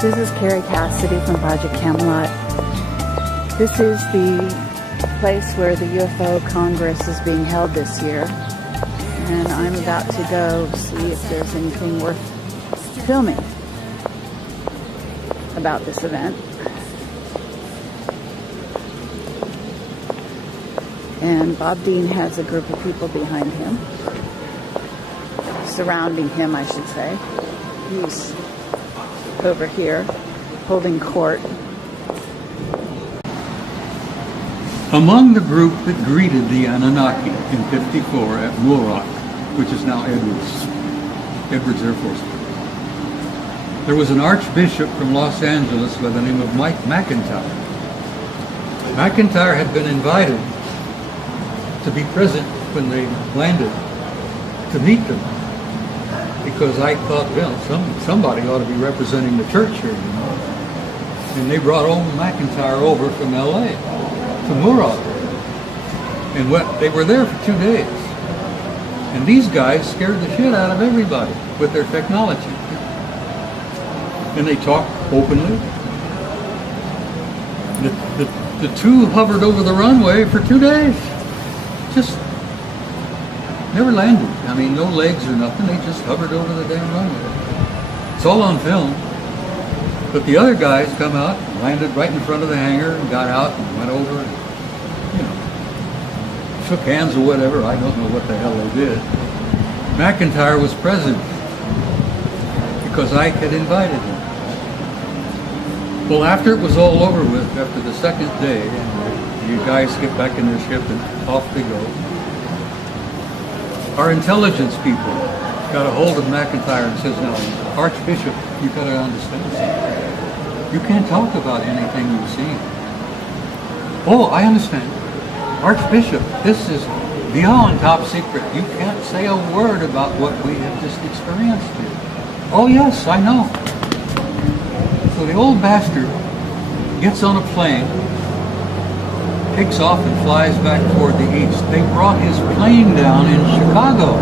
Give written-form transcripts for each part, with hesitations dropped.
This is Kerry Cassidy from Project Camelot. This is the place where the UFO Congress is being held this year. And I'm about to go see if there's anything worth filming about this event. And Bob Dean has a group of people behind him, surrounding him, I should say. He's over here holding court. Among the group that greeted the Anunnaki in '54 at Muroc, which is now Edwards Air Force Base, there was an archbishop from Los Angeles by the name of Mike McIntyre. McIntyre had been invited to be present when they landed, to meet them, because I thought, well, somebody ought to be representing the church here, you know. And they brought old McIntyre over from LA to Muroc, and they were there for 2 days. And these guys scared the shit out of everybody with their technology. And they talked openly. The two hovered over the runway for 2 days. Just never landed. I mean, no legs or nothing. They just hovered over the damn runway. It's all on film. But the other guys come out, landed right in front of the hangar, and got out and went over and, you know, shook hands or whatever. I don't know what the hell they did. McIntyre was present because I had invited him. Well, after it was all over with, after the second day, and you guys get back in their ship and off they go, our intelligence people got a hold of McIntyre and says, "Now, Archbishop, you got to understand something. You can't talk about anything you've seen." "Oh, I understand. Archbishop, this is beyond top secret. You can't say a word about what we have just experienced here." "Oh, yes, I know." So the old bastard gets on a plane, takes off and flies back toward the east. They brought his plane down in Chicago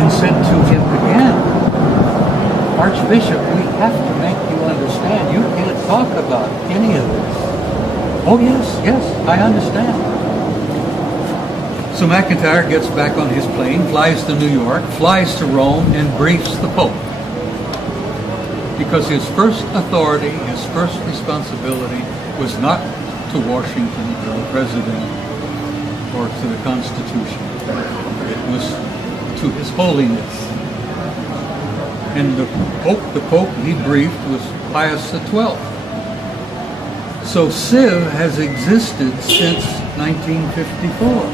and said to him again, "Archbishop, we have to make you understand. You can't talk about any of this." "Oh, yes, I understand." So McIntyre gets back on his plane, flies to New York, flies to Rome, and briefs the Pope. Because his first authority, his first responsibility was not to Washington or the President or to the Constitution. It was to His Holiness. And the Pope he briefed was Pius XII. So CIV has existed since 1954.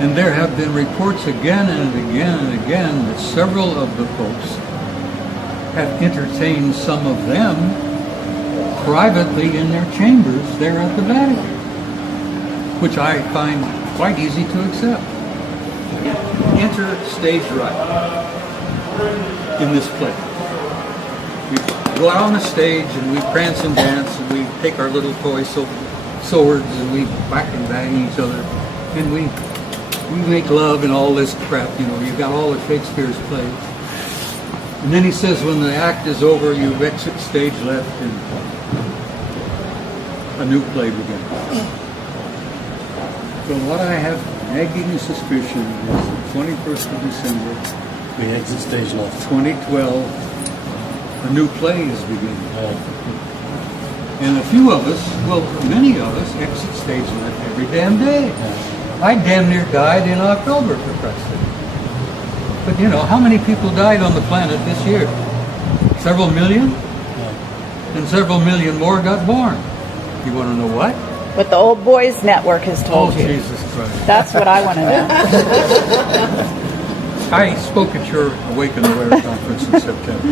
And there have been reports again and again and again that several of the popes have entertained some of them privately in their chambers there at the Vatican, which I find quite easy to accept. Enter stage right in this play. We go out on the stage and we prance and dance and we take our little toy swords and we whack and bang each other and we make love and all this crap, you know. You've got all of Shakespeare's plays. And then he says, when the act is over, you exit stage left and a new play begins. So what I have nagging suspicion is the 21st of December, we exit stage left. 2012, a new play is beginning. And a few of us, well, many of us, exit stage left every damn day. I damn near died in October, for Christ's sake. But you know, how many people died on the planet this year? Several million? And several million more got born. You want to know what? What the Old Boys Network has told you. Oh, Jesus Christ. That's what I want to know. I spoke at your Awaken Aware conference in September.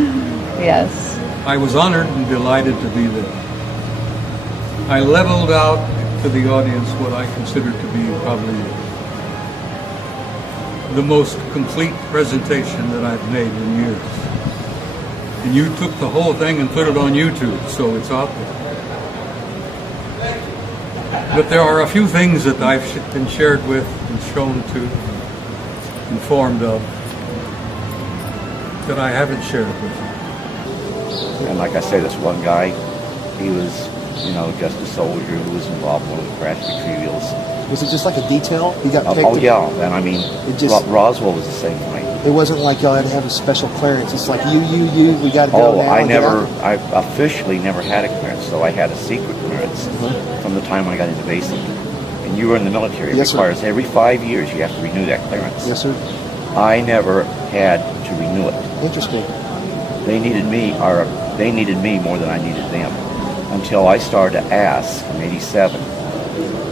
Yes. I was honored and delighted to be there. I leveled out to the audience what I consider to be probably the most complete presentation that I've made in years. And you took the whole thing and put it on YouTube, so it's out there. But there are a few things that I've been shared with and shown to, informed of, that I haven't shared with you. And like I say, this one guy, he was, just a soldier who was involved in one of the crash retrievals. Was it just like a detail? He got picked? Oh, yeah. And I mean, Roswell was the same way. It wasn't like y'all had to have a special clearance. It's like you, we got to go now. I officially never had a clearance, so I had a secret clearance from the time I got into basic. And you were in the military. It requires every 5 years you have to renew that clearance. Yes, sir. I never had to renew it. Interesting. They needed me more than I needed them, until I started to ask in '87,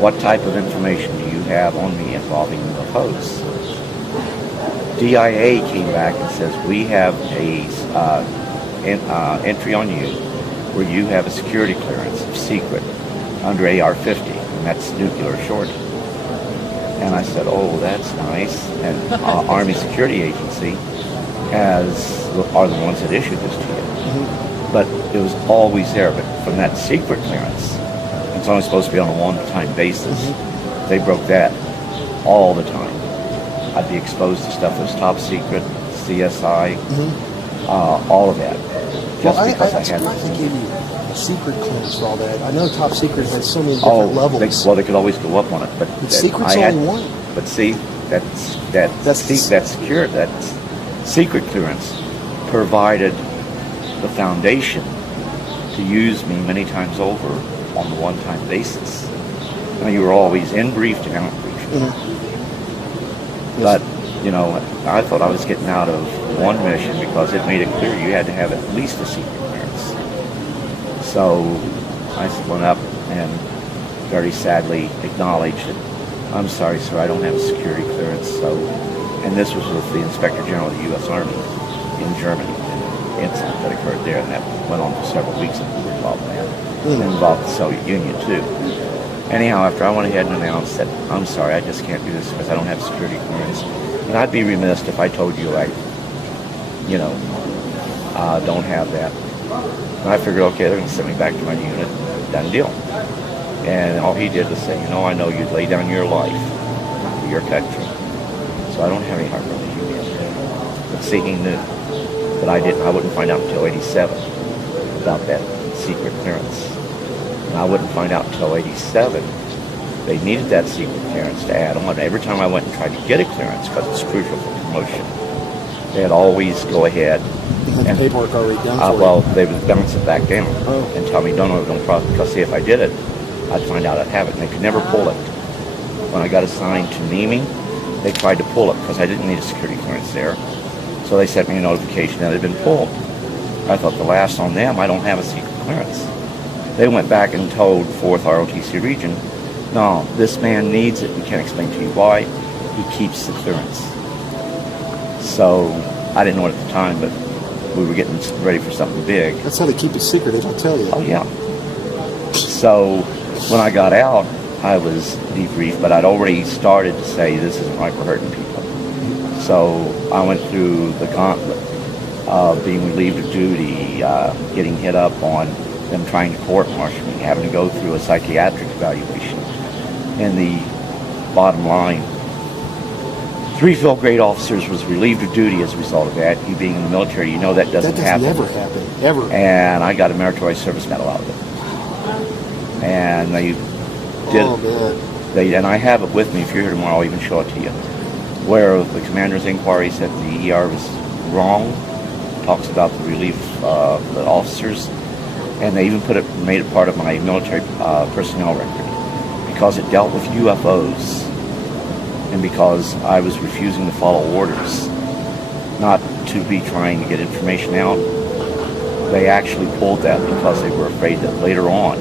what type of information do you have on me involving UFOs? DIA came back and says, we have a entry on you where you have a security clearance, secret, under AR-50, and that's nuclear short. And I said, oh, that's nice. And Army Security Agency are the ones that issued this to you. But it was always there. But from that secret clearance, it's only supposed to be on a one-time basis. They broke that all the time. I'd be exposed to stuff that's top secret, CSI, all of that. Just because I had to give you a secret clearance for all that. I know top secret has so many different levels. They could always go up on it, but secret's only one. But see, that secret clearance provided the foundation to use me many times over on the one-time basis. Now, you were always in briefed and out briefed. But, I thought I was getting out of one mission because it made it clear you had to have at least a secret clearance. So I went up and very sadly acknowledged that, I'm sorry, sir, I don't have a security clearance. And this was with the Inspector General of the U.S. Army in Germany, an incident that occurred there, and that went on for several weeks, and we were involved in that. And involved the Soviet Union, too. Anyhow, after I went ahead and announced that, I'm sorry, I just can't do this because I don't have security clearance. And I'd be remiss if I told you I don't have that. And I figured, okay, they're going to send me back to my unit. Done deal. And all he did was say, I know you'd lay down your life for your country. So I don't have any heartburn with you yet. But see, he knew. But I wouldn't find out until '87 about that secret clearance. And I wouldn't find out until '87 they needed that secret clearance to add on. Every time I went and tried to get a clearance, because it's crucial for promotion, they'd always go ahead. And paperwork already done for well, they would bounce it back down and tell me, don't process, because see, if I did it, I'd find out I'd have it. And they could never pull it. When I got assigned to NEMI, they tried to pull it because I didn't need a security clearance there. So they sent me a notification that it had been pulled. I thought, the last on them, I don't have a secret clearance. They went back and told 4th ROTC region, no, this man needs it. We can't explain to you why. He keeps the clearance. So I didn't know it at the time, but we were getting ready for something big. That's how they keep it secret, they don't tell you. Oh, yeah. So when I got out, I was debriefed, but I'd already started to say, this isn't right, we're hurting people. So I went through the gauntlet of being relieved of duty, getting hit up on them trying to court-martial me, having to go through a psychiatric evaluation. And the bottom line, 3 field grade officers was relieved of duty as a result of that. You being in the military, you know that doesn't happen. That doesn't never happen, ever. And I got a meritorious service medal out of it. And they did. And I have it with me. If you're here tomorrow, I'll even show it to you. Where the commander's inquiry said the ER was wrong. Talks about the relief of the officers. And they even made it part of my military personnel record. Because it dealt with UFOs. And because I was refusing to follow orders, not to be trying to get information out, they actually pulled that because they were afraid that later on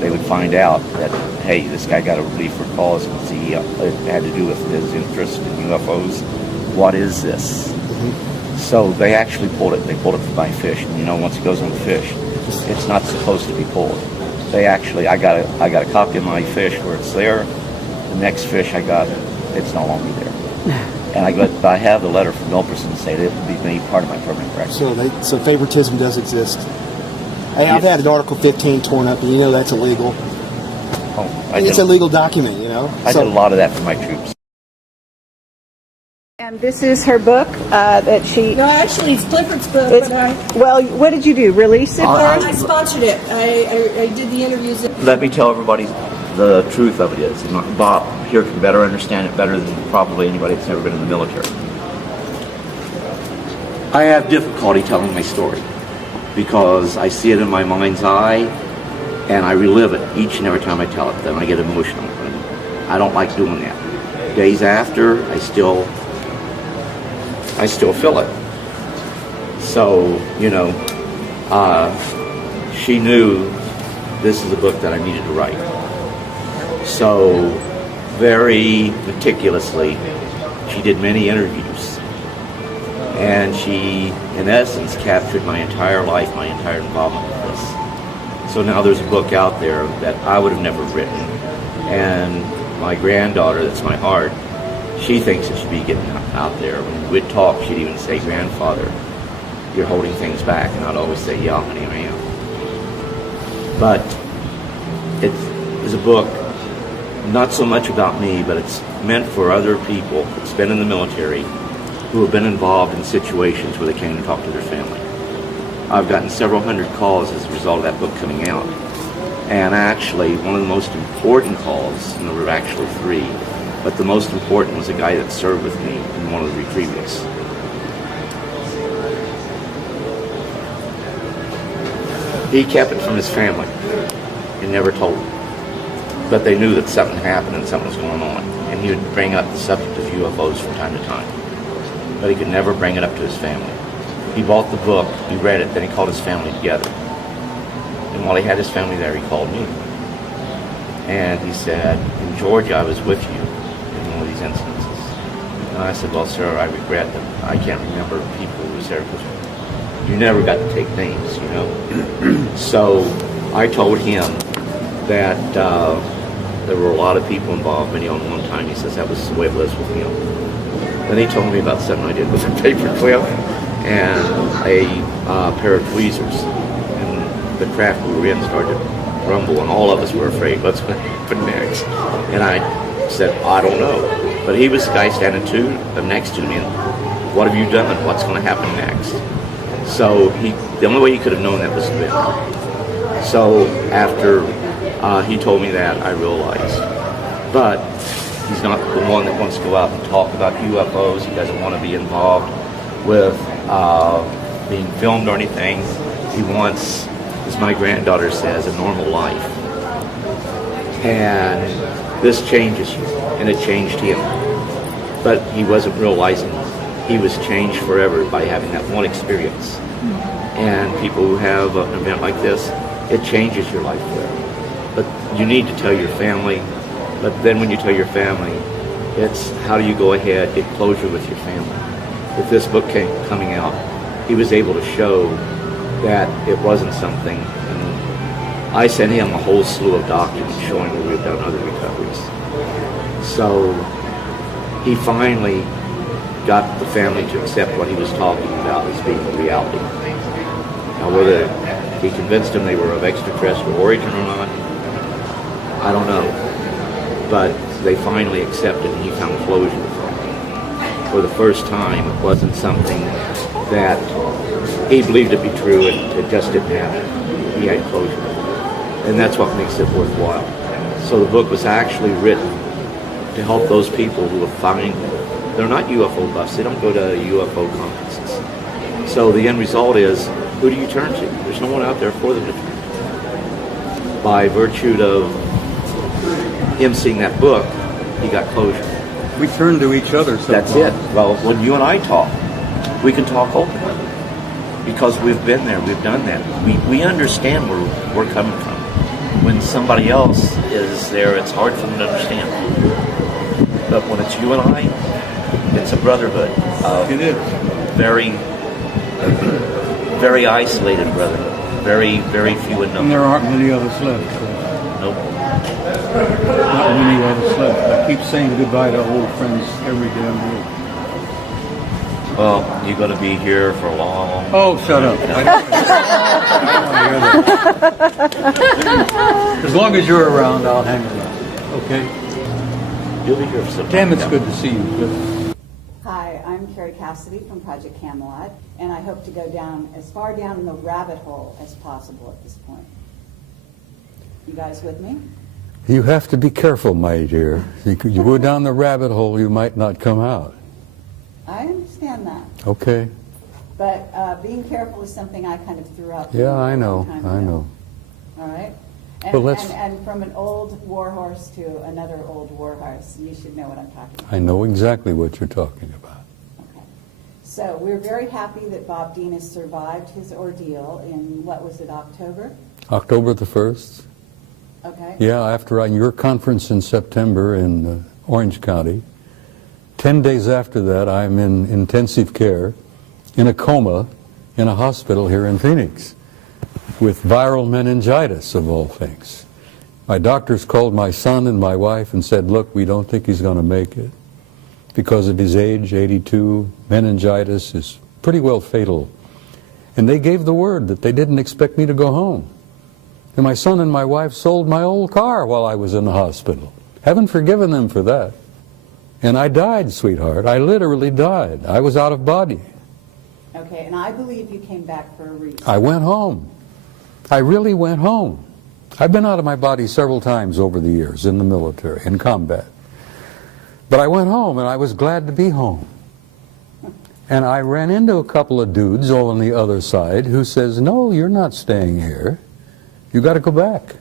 they would find out that, hey, this guy got a relief for cause and it had to do with his interest in UFOs. What is this? So they actually pulled it. They pulled it from my fish. And once it goes on the fish, it's not supposed to be pulled. They actually, I got a copy of my fish where it's there. The next fish I got, it's no longer there. And I have the letter from Milperson saying it would be made part of my permanent record. So favoritism does exist. Hey, I've had an Article 15 torn up, and that's illegal. Oh, it's a legal document, I did a lot of that for my troops. This is her book that she... No, actually, it's Clifford's book. Well, what did you do? Release it first? I sponsored it. I did the interviews. Let me tell everybody the truth of it is. Bob here can better understand it better than probably anybody that's never been in the military. I have difficulty telling my story because I see it in my mind's eye and I relive it each and every time I tell it. Then I get emotional. And I don't like doing that. Days after, I still feel it. So, she knew this is a book that I needed to write. So, very meticulously, she did many interviews. And she, in essence, captured my entire life, my entire involvement with this. So now there's a book out there that I would have never written. And my granddaughter, that's my heart, she thinks it should be getting out there. When we'd talk, she'd even say, "Grandfather, you're holding things back." And I'd always say, "Yeah, honey, I am." But it is a book not so much about me, but it's meant for other people that's been in the military who have been involved in situations where they can't even talk to their family. I've gotten several hundred calls as a result of that book coming out. And actually, one of the most important calls, and there were actually 3, but the most important was a guy that served with me in one of the retrievals. He kept it from his family. He never told them. But they knew that something happened and something was going on. And he would bring up the subject of UFOs from time to time. But he could never bring it up to his family. He bought the book, he read it, then he called his family together. And while he had his family there, he called me. And he said, "In Georgia, I was with you in one of these instances." And I said, "Well, sir, I regret that I can't remember people who was there because you never got to take names, So I told him that there were a lot of people involved, many on one time. He says that was the way it was with him. Then he told me about something I did with a paperclip and a pair of tweezers. And the craft we were in started to rumble, and all of us were afraid, what's going to happen next? And I said, "I don't know." But he was the guy standing next to me, and "What have you done? What's going to happen next?" So the only way he could have known that was to him. So after he told me that, I realized. But he's not the one that wants to go out and talk about UFOs. He doesn't want to be involved with being filmed or anything. He wants, as my granddaughter says, a normal life. And this changes you, and it changed him. But he wasn't realizing he was changed forever by having that one experience. And people who have an event like this, it changes your life forever. But you need to tell your family. But then when you tell your family, it's how do you go ahead, get closure with your family. With this book coming out, he was able to show that it wasn't something. And I sent him a whole slew of documents showing where we've done other recoveries. So he finally got the family to accept what he was talking about as being a reality. Now, whether he convinced them they were of extraterrestrial origin or not, I don't know. But they finally accepted, and he found closure with that. For the first time, it wasn't something that he believed to be true, and it just didn't happen. He had closure. And that's what makes it worthwhile. So the book was actually written to help those people who are finding, they're not UFO buffs, they don't go to UFO conferences. So the end result is, who do you turn to? There's no one out there for them to turn to. By virtue of him seeing that book, he got closure. We turn to each other. That's it. Well, when you and I talk, we can talk openly because we've been there, we've done that. We understand where we're coming from. When somebody else is there, it's hard for them to understand. But when it's you and I, it's a brotherhood. It is. Very, very isolated brotherhood. Very, very few in number. And there aren't many of us left. So. Nope. Not many of us left. I keep saying goodbye to old friends every damn day. Well, you're going to be here for a long... Oh, shut up. I don't want to hear that. As long as you're around, I'll hang around. Okay? You'll be here for some time. Tam, it's good to see you. Good. Hi, I'm Kerry Cassidy from Project Camelot, and I hope to go down as far down in the rabbit hole as possible at this point. You guys with me? You have to be careful, my dear. You go down the rabbit hole, you might not come out. I understand that. Okay. But being careful is something I kind of threw up. Yeah, I know. I know. All right? And, Well, let's- and from an old warhorse to another old warhorse, you should know what I'm talking about. I know exactly what you're talking about. Okay. So we're very happy that Bob Dean has survived his ordeal in, what was it, October? October the 1st. Okay. Yeah, after your conference in September in Orange County. 10 days after that, I'm in intensive care, in a coma, in a hospital here in Phoenix, with viral meningitis, of all things. My doctors called my son and my wife and said, look, we don't think he's going to make it. Because of his age, 82, meningitis is pretty well fatal. And they gave the word that they didn't expect me to go home. And my son and my wife sold my old car while I was in the hospital. Haven't forgiven them for that. And I died, sweetheart. I literally died. I was out of body. Okay, and I believe you came back for a reason. I went home. I really went home. I've been out of my body several times over the years in the military, in combat. But I went home, and I was glad to be home. And I ran into a couple of dudes on the other side who says, no, you're not staying here. You got to go back.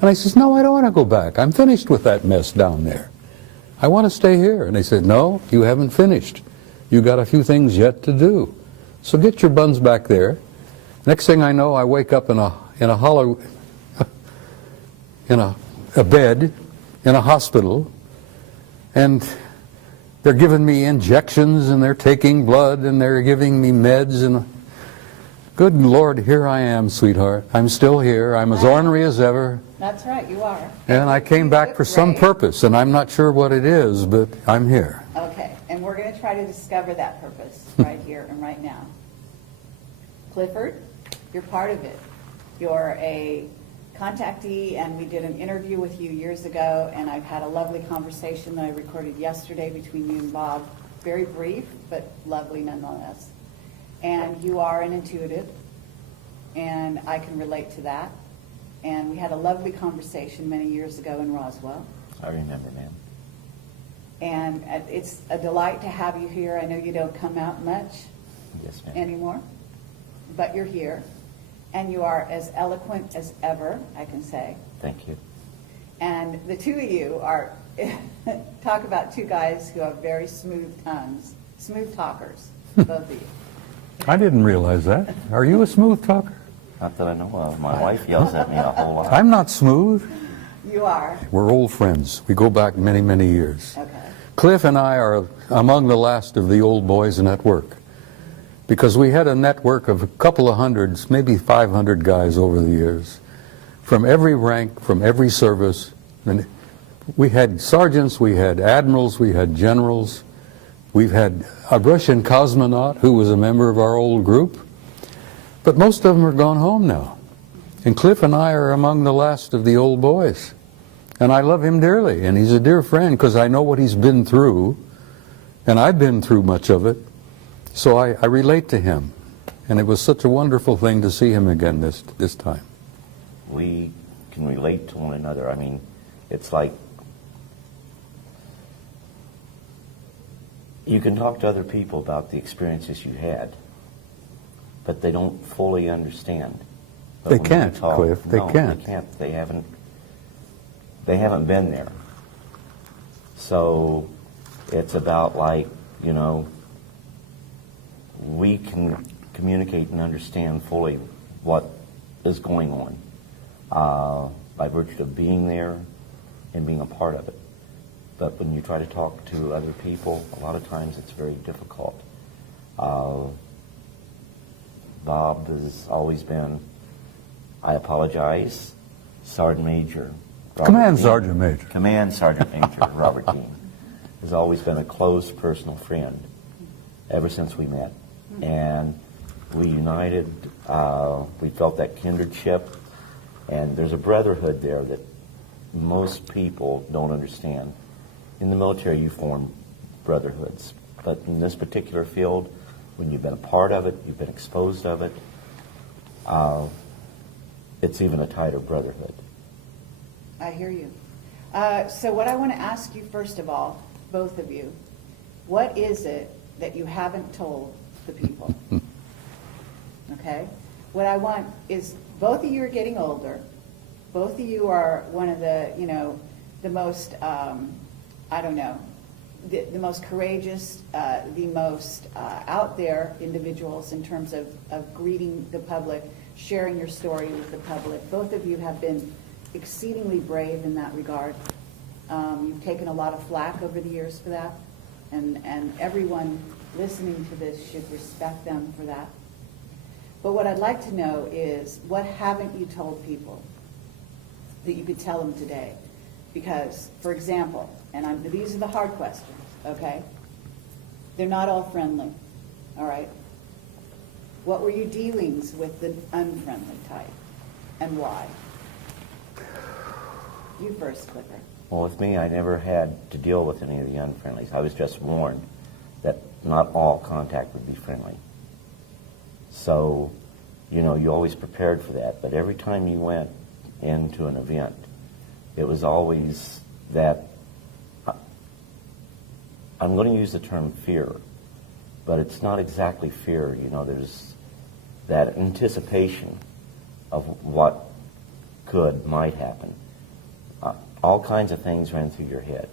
And I says, no, I don't want to go back. I'm finished with that mess down there. I want to stay here. And they said, no, you haven't finished. You got a few things yet to do. So get your buns back there. Next thing I know, I wake up in a hollow, in a bed, in a hospital, and they're giving me injections, and they're taking blood, and they're giving me meds, and good Lord, here I am, sweetheart. I'm still here. I'm as ornery as ever. That's right, you are. And I came back for some Great. purpose, and I'm not sure what it is, but I'm here. Okay, and we're going to try to discover that purpose right here and right now. Clifford, you're part of it. You're a contactee, and we did an interview with you years ago, and I've had a lovely conversation that I recorded yesterday between you and Bob. Very brief, but lovely nonetheless. And you are an intuitive, and I can relate to that. And we had a lovely conversation many years ago in Roswell. I remember, ma'am. And it's a delight to have you here. I know you don't come out much Yes, ma'am. anymore, but you're here. And you are as eloquent as ever, I can say. Thank you. And the two of you are, talk about two guys who have very smooth tongues, smooth talkers, both of you. I didn't realize that. Are you a smooth talker? Not that I know of. My wife yells at me a whole lot. I'm not smooth. You are. We're old friends. We go back many, many years. Okay. Cliff and I are among the last of the old boys network, because we had a network of a couple of hundreds, maybe 500 guys over the years, from every rank, from every service. And we had sergeants, we had admirals, we had generals. We've had a Russian cosmonaut who was a member of our old group. But most of them are gone home now. And Cliff and I are among the last of the old boys. And I love him dearly, and he's a dear friend because I know what he's been through, and I've been through much of it. So I relate to him. And it was such a wonderful thing to see him again this time. We can relate to one another. I mean, it's like you can talk to other people about the experiences you had, but they don't fully understand. But They when you can't, talk, Cliff. They no, can't. They can't. They haven't been there. So it's about like, you know, we can communicate and understand fully what is going on by virtue of being there and being a part of it. But when you try to talk to other people, a lot of times it's very difficult. Bob has always been, I apologize, Sergeant Major. Robert Command Dean. Sergeant Major. Command Sergeant Major Robert Dean has always been a close personal friend ever since we met. And we united, we felt that kindredship, and there's a brotherhood there that most people don't understand. In the military, you form brotherhoods, But in this particular field, when you've been a part of it, you've been exposed of it, it's even a tighter brotherhood. I hear you. So what I want to ask you, first of all, both of you, what is it that you haven't told the people? Okay? What I want is, both of you are getting older. Both of you are one of the, the most, the most courageous, the most out there individuals in terms of greeting the public, sharing your story with the public. Both of you have been exceedingly brave in that regard. You've taken a lot of flack over the years for that, and everyone listening to this should respect them for that. But what I'd like to know is, what haven't you told people that you could tell them today? Because, for example, and these are the hard questions, okay? They're not all friendly, all right? What were your dealings with the unfriendly type, and why? You first, Clifford. Well, with me, I never had to deal with any of the unfriendlies. I was just warned that not all contact would be friendly. So, you always prepared for that. But every time you went into an event, it was always that, I'm going to use the term fear, but it's not exactly fear. There's that anticipation of what might happen. All kinds of things ran through your head.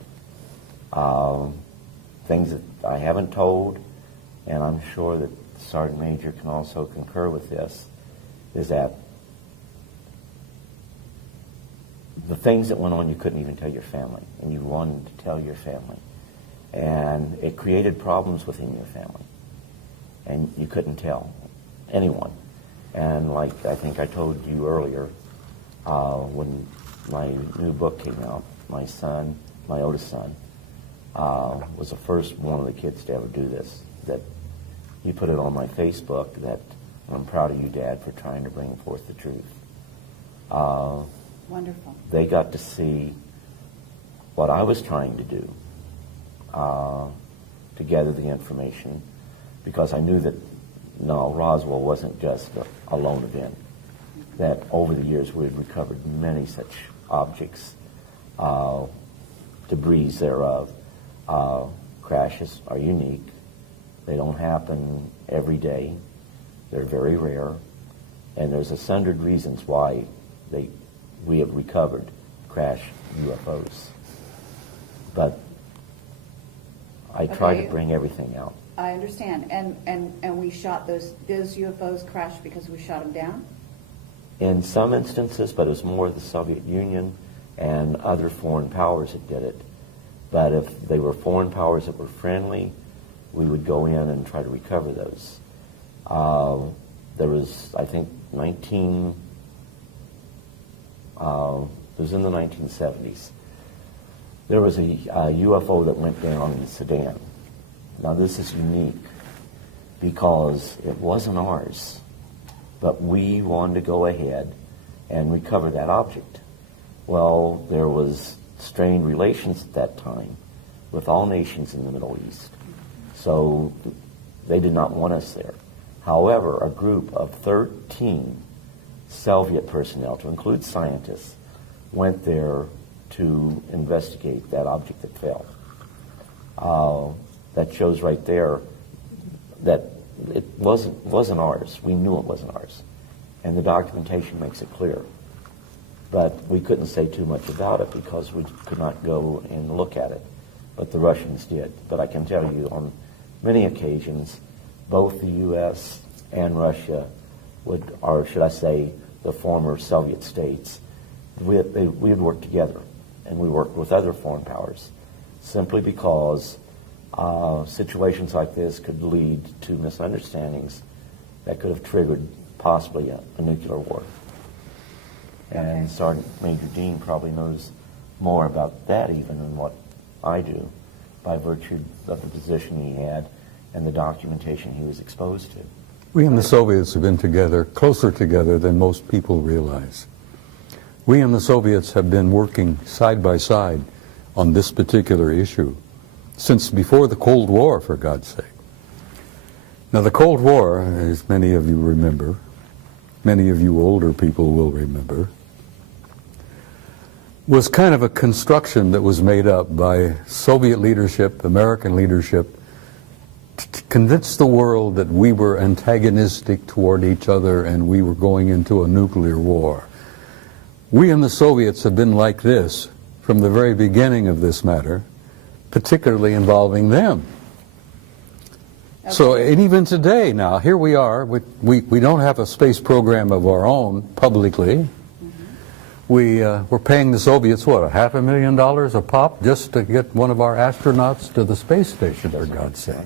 Things that I haven't told, and I'm sure that the Sergeant Major can also concur with this, is that the things that went on you couldn't even tell your family, and you wanted to tell your family. And it created problems within your family, and you couldn't tell anyone. And like I think I told you earlier, when my new book came out, my son, my oldest son, was the first one of the kids to ever do this. That he put it on my Facebook that I'm proud of you, Dad, for trying to bring forth the truth. Wonderful. They got to see what I was trying to do to gather the information, because I knew that Roswell wasn't just a lone event. That over the years we had recovered many such objects, debris thereof. Crashes are unique. They don't happen every day. They're very rare. And there's 100 reasons why we have recovered crash UFOs. But I try to bring everything out. I understand. And we shot those UFOs crashed because we shot them down? In some instances, but it was more the Soviet Union and other foreign powers that did it. But if they were foreign powers that were friendly, we would go in and try to recover those. There was, I think, it was in the 1970s. There was a UFO that went down in Sudan. Now this is unique because it wasn't ours, but we wanted to go ahead and recover that object. Well, there was strained relations at that time with all nations in the Middle East, so they did not want us there. However, a group of 13 Soviet personnel, to include scientists, went there to investigate that object that fell. That shows right there that it wasn't ours. We knew it wasn't ours. And the documentation makes it clear. But we couldn't say too much about it because we could not go and look at it. But the Russians did. But I can tell you on many occasions, both the U.S. and Russia would, or should I say, the former Soviet states, we would work together. And we worked with other foreign powers simply because situations like this could lead to misunderstandings that could have triggered possibly a nuclear war. And Sergeant Major Dean probably knows more about that even than what I do, by virtue of the position he had and the documentation he was exposed to. We and the Soviets have been together, closer together than most people realize. We and the Soviets have been working side by side on this particular issue since before the Cold War, for God's sake. Now, the Cold War, as many of you remember, many of you older people will remember, was kind of a construction that was made up by Soviet leadership, American leadership, to convince the world that we were antagonistic toward each other and we were going into a nuclear war. We and the Soviets have been like this from the very beginning of this matter, particularly involving them. Okay. So, and even today now, here we are, we don't have a space program of our own publicly. We're paying the Soviets, what, $500,000 a pop just to get one of our astronauts to the space station, for God's sake.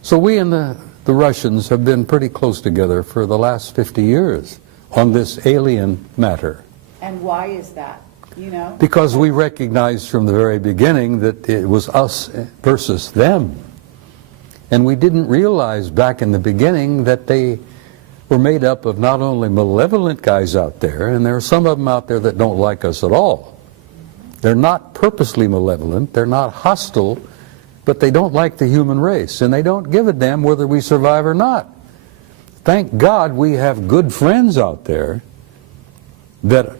So we and the Russians have been pretty close together for the last 50 years on this alien matter. And why is that? You know? Because we recognized from the very beginning that it was us versus them. And we didn't realize back in the beginning that they were made up of not only malevolent guys out there, and there are some of them out there that don't like us at all. They're not purposely malevolent, they're not hostile, but they don't like the human race, and they don't give a damn whether we survive or not. Thank God we have good friends out there that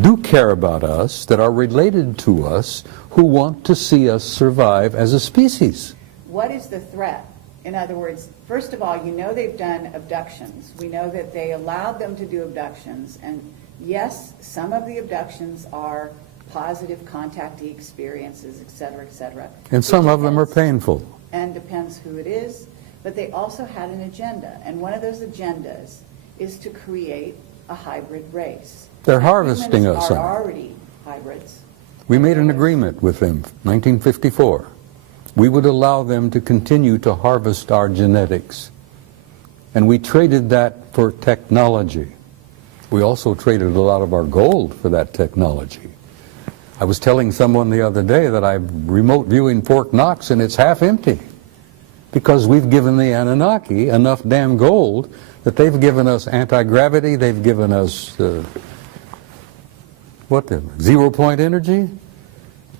do care about us, that are related to us, who want to see us survive as a species. What is the threat? In other words, first of all, you know they've done abductions. We know that they allowed them to do abductions. And yes, some of the abductions are positive contactee experiences, et cetera, et cetera. And some of them are painful. And depends who it is. But they also had an agenda. And one of those agendas is to create a hybrid race. They're harvesting us. Humans are already hybrids. We made an agreement with them, 1954. We would allow them to continue to harvest our genetics. And we traded that for technology. We also traded a lot of our gold for that technology. I was telling someone the other day that I'm remote viewing Fort Knox and it's half empty. Because we've given the Anunnaki enough damn gold that they've given us anti-gravity, they've given us, 0-point energy?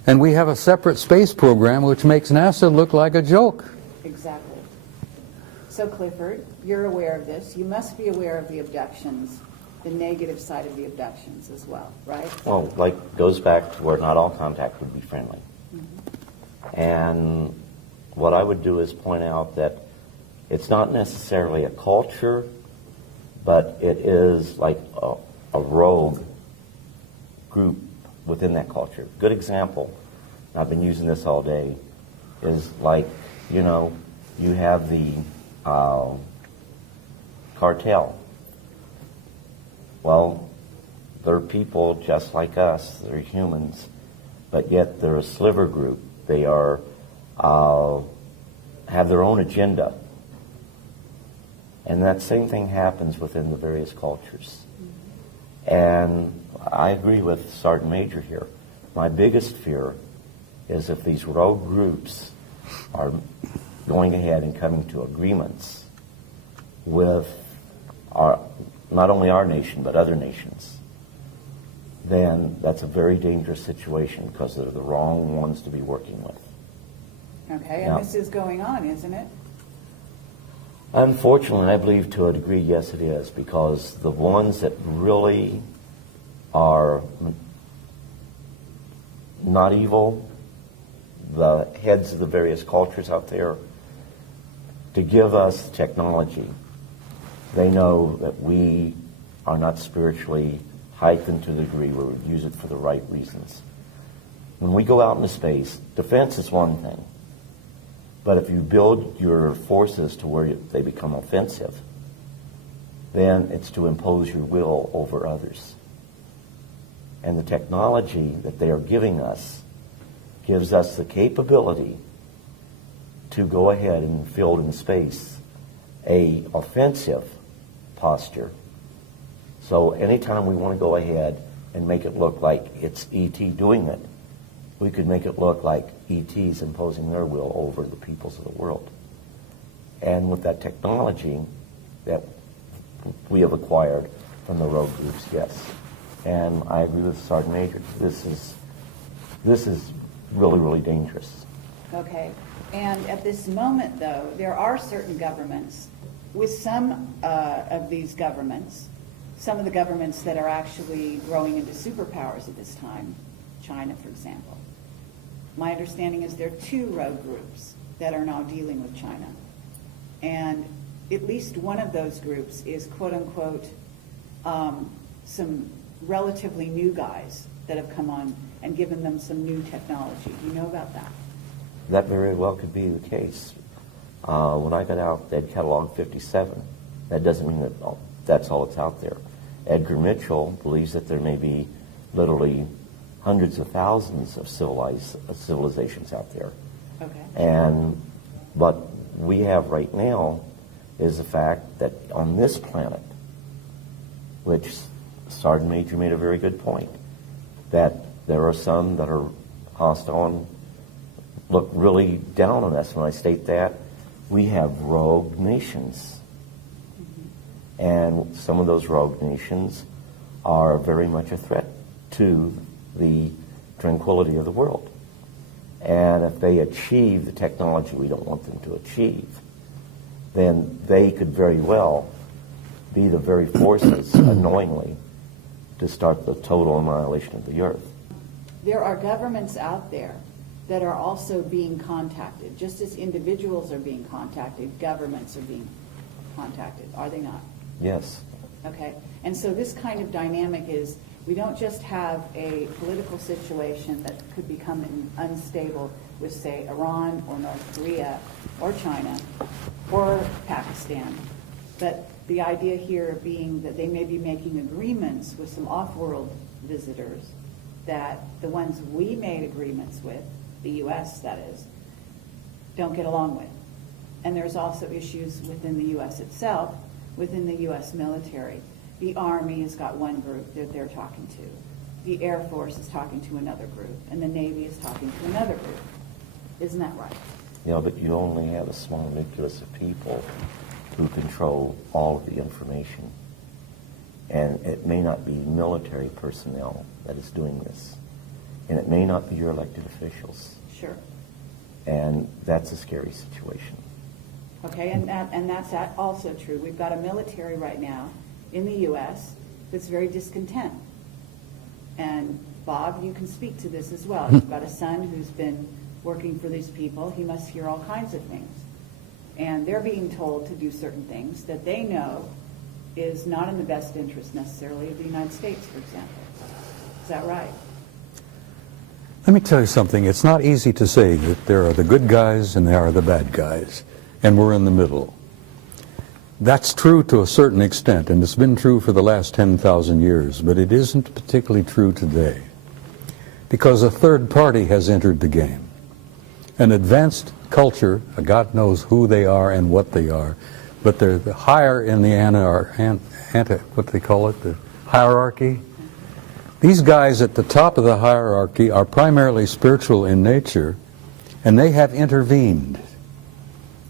And we have a separate space program which makes NASA look like a joke. Exactly. So Clifford, you're aware of this. You must be aware of the abductions, the negative side of the abductions as well, right? Well, like, goes back to where not all contact would be friendly. Mm-hmm. And what I would do is point out that it's not necessarily a culture, but it is like a rogue group within that culture. Good example, I've been using this all day, is like, you know, you have the cartel. Well, they're people just like us, they're humans, but yet they're a sliver group. They are have their own agenda. And that same thing happens within the various cultures. And I agree with Sergeant Major here. My biggest fear is if these rogue groups are going ahead and coming to agreements with not only our nation, but other nations, then that's a very dangerous situation because they're the wrong ones to be working with. Okay, and this is going on, isn't it? Unfortunately, I believe to a degree, yes, it is, because the ones that really are not evil, the heads of the various cultures out there, to give us technology, they know that we are not spiritually heightened to the degree where we use it for the right reasons. When we go out into space, defense is one thing. But if you build your forces to where they become offensive, then it's to impose your will over others. And the technology that they are giving us gives us the capability to go ahead and field in space a offensive posture. So anytime we want to go ahead and make it look like it's E.T. doing it, we could make it look like E.T.'s imposing their will over the peoples of the world. And with that technology that we have acquired from the rogue groups, yes. And I agree with Sergeant Major. This is really, really dangerous. Okay. And at this moment, though, there are certain governments, with some of these governments, some of the governments that are actually growing into superpowers at this time, China, for example. My understanding is there are 2 rogue groups that are now dealing with China. And at least one of those groups is, quote unquote, some relatively new guys that have come on and given them some new technology. Do you know about that? That very well could be the case. When I got out, they had Catalog 57. That doesn't mean that that's all that's out there. Edgar Mitchell believes that there may be literally hundreds of thousands of civilizations out there. Okay. And what we have right now is the fact that on this planet, which Sergeant Major made a very good point, that there are some that are hostile and look really down on us. When I state that, we have rogue nations. And some of those rogue nations are very much a threat to the tranquility of the world. And if they achieve the technology we don't want them to achieve, then they could very well be the very forces, unknowingly, to start the total annihilation of the earth. There are governments out there that are also being contacted. Just as individuals are being contacted, governments are being contacted, are they not? Yes. Okay. And so this kind of dynamic is, we don't just have a political situation that could become unstable with, say, Iran or North Korea or China or Pakistan, but the idea here being that they may be making agreements with some off-world visitors that the ones we made agreements with, the U.S. that is, don't get along with. And there's also issues within the U.S. itself, within the U.S. military. The Army has got one group that they're talking to. The Air Force is talking to another group. And the Navy is talking to another group. Isn't that right? Yeah, but you only have a small nucleus of people who control all of the information. And it may not be military personnel that is doing this. And it may not be your elected officials. Sure. And that's a scary situation. Okay, and that's also true. We've got a military right now in the U.S. that's very discontent. And Bob, you can speak to this as well. You've got a son who's been working for these people. He must hear all kinds of things. And they're being told to do certain things that they know is not in the best interest necessarily of the United States, for example. Is that right? Let me tell you something. It's not easy to say that there are the good guys and there are the bad guys, and we're in the middle. That's true to a certain extent, and it's been true for the last 10,000 years, but it isn't particularly true today, because a third party has entered the game. An advanced culture, God knows who they are and what they are, but they're higher in the what they call it, the hierarchy. These guys at the top of the hierarchy are primarily spiritual in nature, and they have intervened.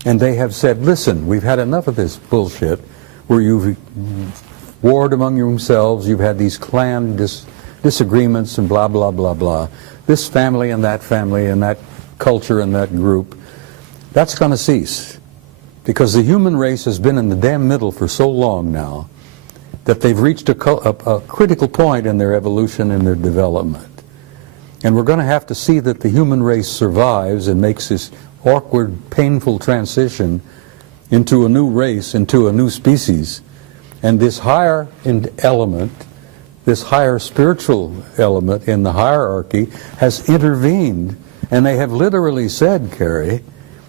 And they have said, listen, we've had enough of this bullshit where you've warred among yourselves, you've had these clan disagreements and blah, blah, blah, blah. This family and that culture and that group, that's going to cease. Because the human race has been in the damn middle for so long now that they've reached a critical point in their evolution and their development. And we're going to have to see that the human race survives and makes this awkward, painful transition into a new race, into a new species. And this higher element, this higher spiritual element in the hierarchy has intervened, and they have literally said, Kerry,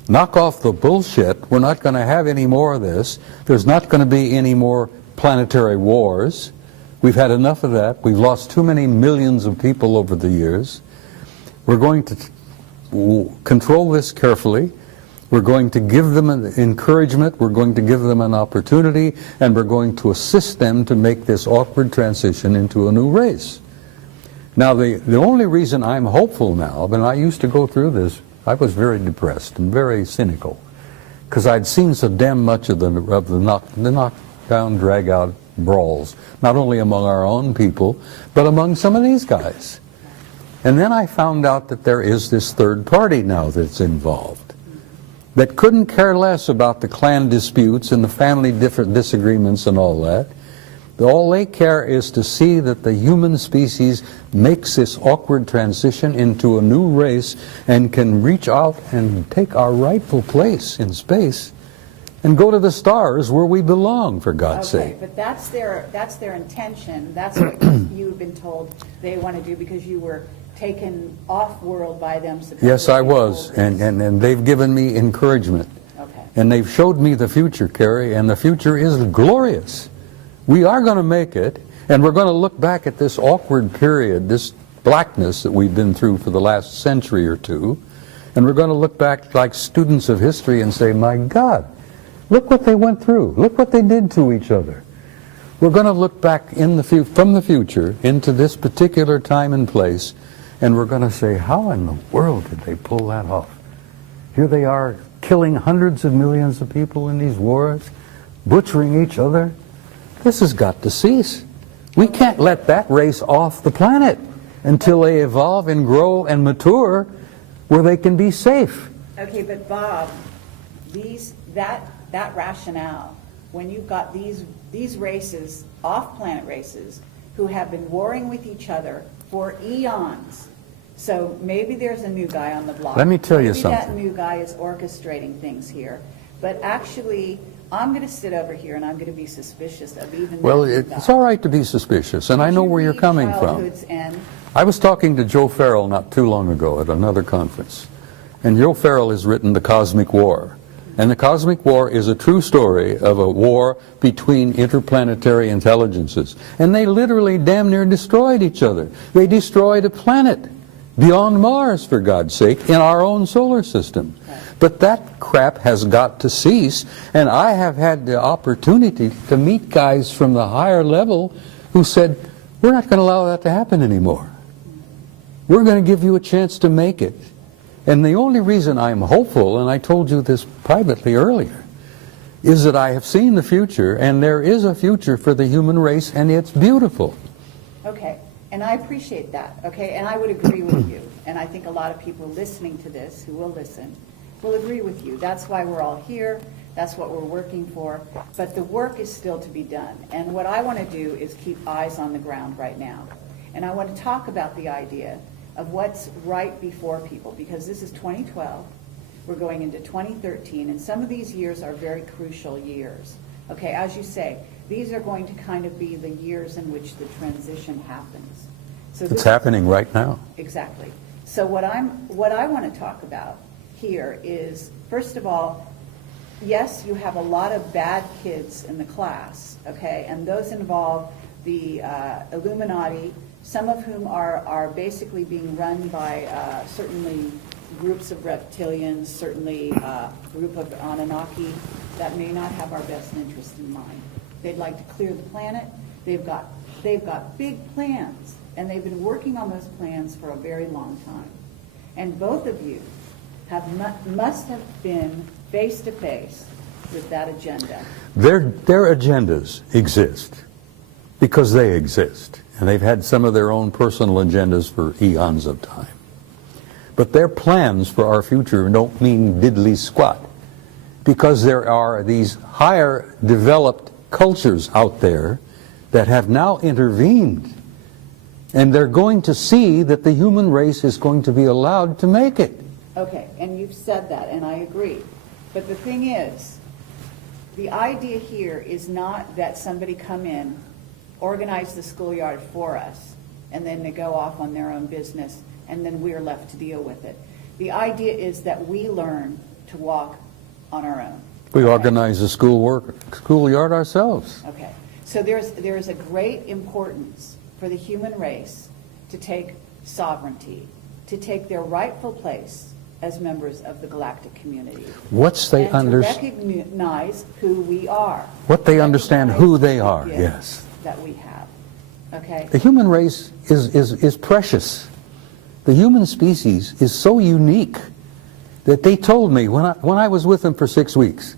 knock off the bullshit. We're not going to have any more of this. There's not going to be any more planetary wars. We've had enough of that. We've lost too many millions of people over the years. We're going to control this carefully. We're going to give them an encouragement. We're going to give them an opportunity, and we're going to assist them to make this awkward transition into a new race. Now, the only reason I'm hopeful now, when I used to go through this, I was very depressed and very cynical, because I'd seen so damn much of the knockdown, drag-out brawls, not only among our own people, but among some of these guys. And then I found out that there is this third party now that's involved, that couldn't care less about the clan disputes and the family disagreements and all that. All they care is to see that the human species makes this awkward transition into a new race and can reach out and take our rightful place in space and go to the stars where we belong, for God's sake. But that's their intention. That's what you've been told they want to do, because you were taken off-world by them. Yes, I was, and they've given me encouragement. Okay. And they've showed me the future, Kerry, and the future is glorious. We are going to make it, and we're going to look back at this awkward period, this blackness that we've been through for the last century or two, and we're going to look back like students of history and say, my God, look what they went through. Look what they did to each other. We're going to look back from the future into this particular time and place, and we're going to say, how in the world did they pull that off? Here they are killing hundreds of millions of people in these wars, butchering each other. This has got to cease. We can't let that race off the planet until they evolve and grow and mature where they can be safe. Okay, but Bob, that rationale, when you've got these races, off-planet races, who have been warring with each other for eons. So maybe there's a new guy on the block. Let me tell you maybe something. That new guy is orchestrating things here. But actually, I'm going to sit over here and I'm going to be suspicious of even Well, that new it's guy. all right to be suspicious, and I know where you're coming from. Childhood's End? I was talking to Joe Farrell not too long ago at another conference, and Joe Farrell has written The Cosmic War. And The Cosmic War is a true story of a war between interplanetary intelligences. And they literally damn near destroyed each other. They destroyed a planet beyond Mars, for God's sake, in our own solar system. But that crap has got to cease, and I have had the opportunity to meet guys from the higher level who said, we're not going to allow that to happen anymore. We're going to give you a chance to make it. And the only reason I'm hopeful, and I told you this privately earlier, is that I have seen the future, and there is a future for the human race, and it's beautiful. Okay, and I appreciate that, okay, and I would agree with you. And I think a lot of people listening to this, who will listen, will agree with you. That's why we're all here. That's what we're working for. But the work is still to be done. And what I want to do is keep eyes on the ground right now. And I want to talk about the idea of what's right before people, because this is 2012. We're going into 2013, and some of these years are very crucial years. Okay, as you say, these are going to kind of be the years in which the transition happens. So It's happening right now. Exactly. So what I want to talk about here is, first of all, yes, you have a lot of bad kids in the class, okay, and those involve the Illuminati, some of whom are basically being run by certainly groups of reptilians, certainly a group of Anunnaki that may not have our best interest in mind. They'd like to clear the planet. They've got big plans, and they've been working on those plans for a very long time. And both of you must have been face to face with that agenda. Their agendas exist because they exist, and they've had some of their own personal agendas for eons of time. But their plans for our future don't mean diddly squat, because there are these higher developed cultures out there that have now intervened, and they're going to see that the human race is going to be allowed to make it. Okay, and you've said that, and I agree. But the thing is, the idea here is not that somebody come in, organize the schoolyard for us, and then they go off on their own business, and then we're left to deal with it. The idea is that we learn to walk on our own. We organize the schoolyard ourselves. Okay, so there is a great importance for the human race to take sovereignty, to take their rightful place as members of the galactic community. To recognize who we are. What they understand who they are, Gifts yes. that we have. Okay? The human race is precious. The human species is so unique that they told me when I was with them for 6 weeks,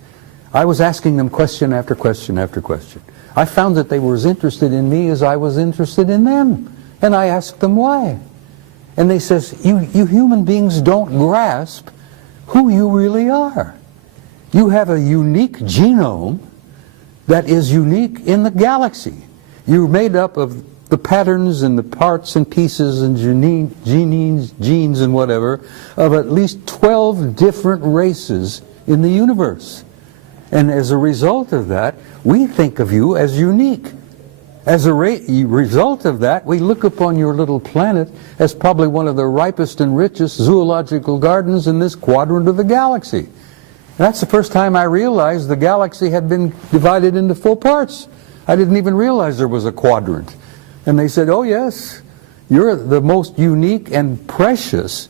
I was asking them question after question after question. I found that they were as interested in me as I was interested in them. And I asked them why. And they says, you human beings don't grasp who you really are. You have a unique genome that is unique in the galaxy. You're made up of the patterns and the parts and pieces and genes and whatever of at least 12 different races in the universe. And as a result of that, we think of you as unique. As a result of that, we look upon your little planet as probably one of the ripest and richest zoological gardens in this quadrant of the galaxy. And that's the first time I realized the galaxy had been divided into 4 parts. I didn't even realize there was a quadrant. And they said, oh yes, you're the most unique and precious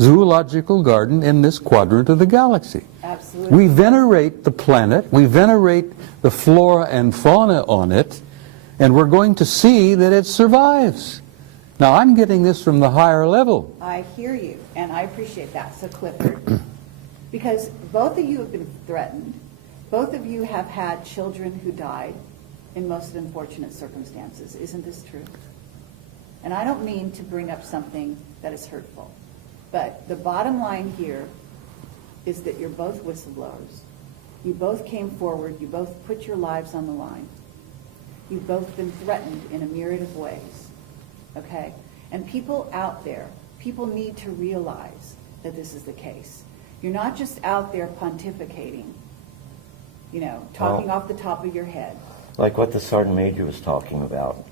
zoological garden in this quadrant of the galaxy. Absolutely. We venerate the planet, we venerate the flora and fauna on it, and we're going to see that it survives. Now, I'm getting this from the higher level. I hear you, and I appreciate that. So, Clifford, because both of you have been threatened, both of you have had children who died in most unfortunate circumstances. Isn't this true? And I don't mean to bring up something that is hurtful, but the bottom line here is that you're both whistleblowers. You both came forward. You both put your lives on the line. You've both been threatened in a myriad of ways, okay? And people out there, people need to realize that this is the case. You're not just out there pontificating, you know, talking off the top of your head. Like what the Sergeant Major was talking about,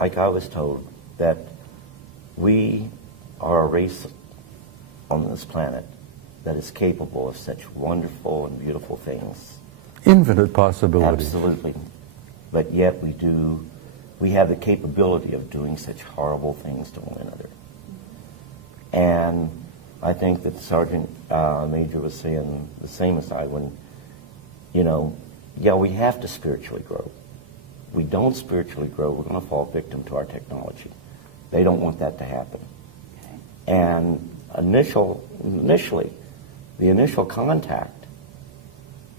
like I was told, that we are a race on this planet that is capable of such wonderful and beautiful things. Infinite possibilities. Absolutely. But yet we have the capability of doing such horrible things to one another. And I think that the Sergeant Major was saying the same as I when, you know, yeah, we have to spiritually grow. If we don't spiritually grow, we're going to fall victim to our technology. They don't want that to happen. Okay. And initially, the initial contact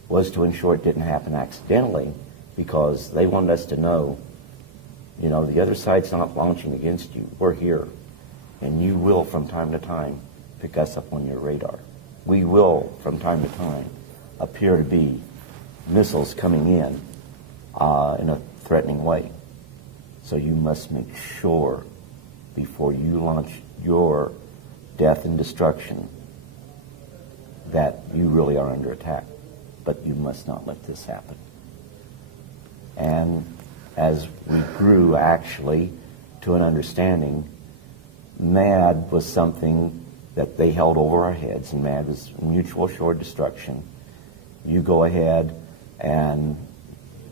was to ensure it didn't happen accidentally, because they wanted us to know, you know, the other side's not launching against you. We're here. And you will, from time to time, pick us up on your radar. We will, from time to time, appear to be missiles coming in a threatening way. So you must make sure, before you launch your death and destruction, that you really are under attack. But you must not let this happen. And as we grew, actually, to an understanding, MAD was something that they held over our heads, and MAD was mutual assured destruction. You go ahead and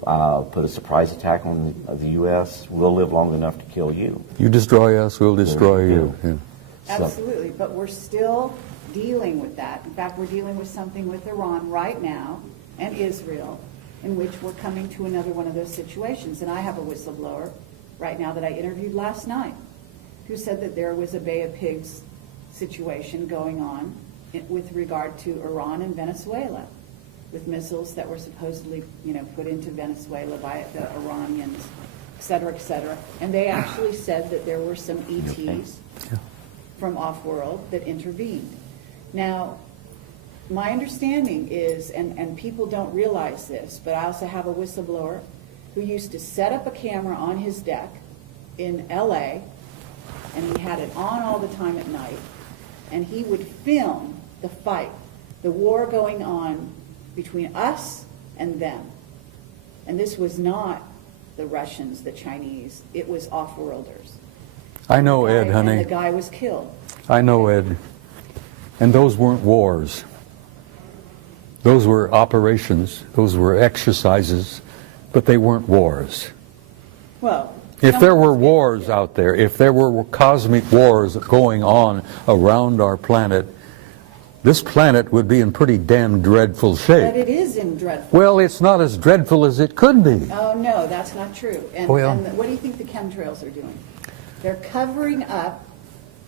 put a surprise attack on the U.S., we'll live long enough to kill you. You destroy us, we'll destroy you. Yeah. Absolutely, but we're still dealing with that. In fact, we're dealing with something with Iran right now and Israel, in which we're coming to another one of those situations. And I have a whistleblower right now that I interviewed last night who said that there was a Bay of Pigs situation going on with regard to Iran and Venezuela, with missiles that were supposedly, you know, put into Venezuela by the Iranians, et cetera, et cetera. And they actually said that there were some ETs from off-world that intervened. Now, my understanding is, and people don't realize this, but I also have a whistleblower who used to set up a camera on his deck in LA, and he had it on all the time at night, and he would film the fight, the war going on between us and them. And this was not the Russians, the Chinese, it was off-worlders. I know, Ed, honey. And the guy was killed. I know, Ed. And those weren't wars. Those were operations, those were exercises, but they weren't wars. Well, if there were wars out there, if there were cosmic wars going on around our planet, this planet would be in pretty damn dreadful shape. but it is in dreadful. Well, it's not as dreadful as it could be. Oh, no, that's not true. And, Well- and what do you think the chemtrails are doing? They're covering up,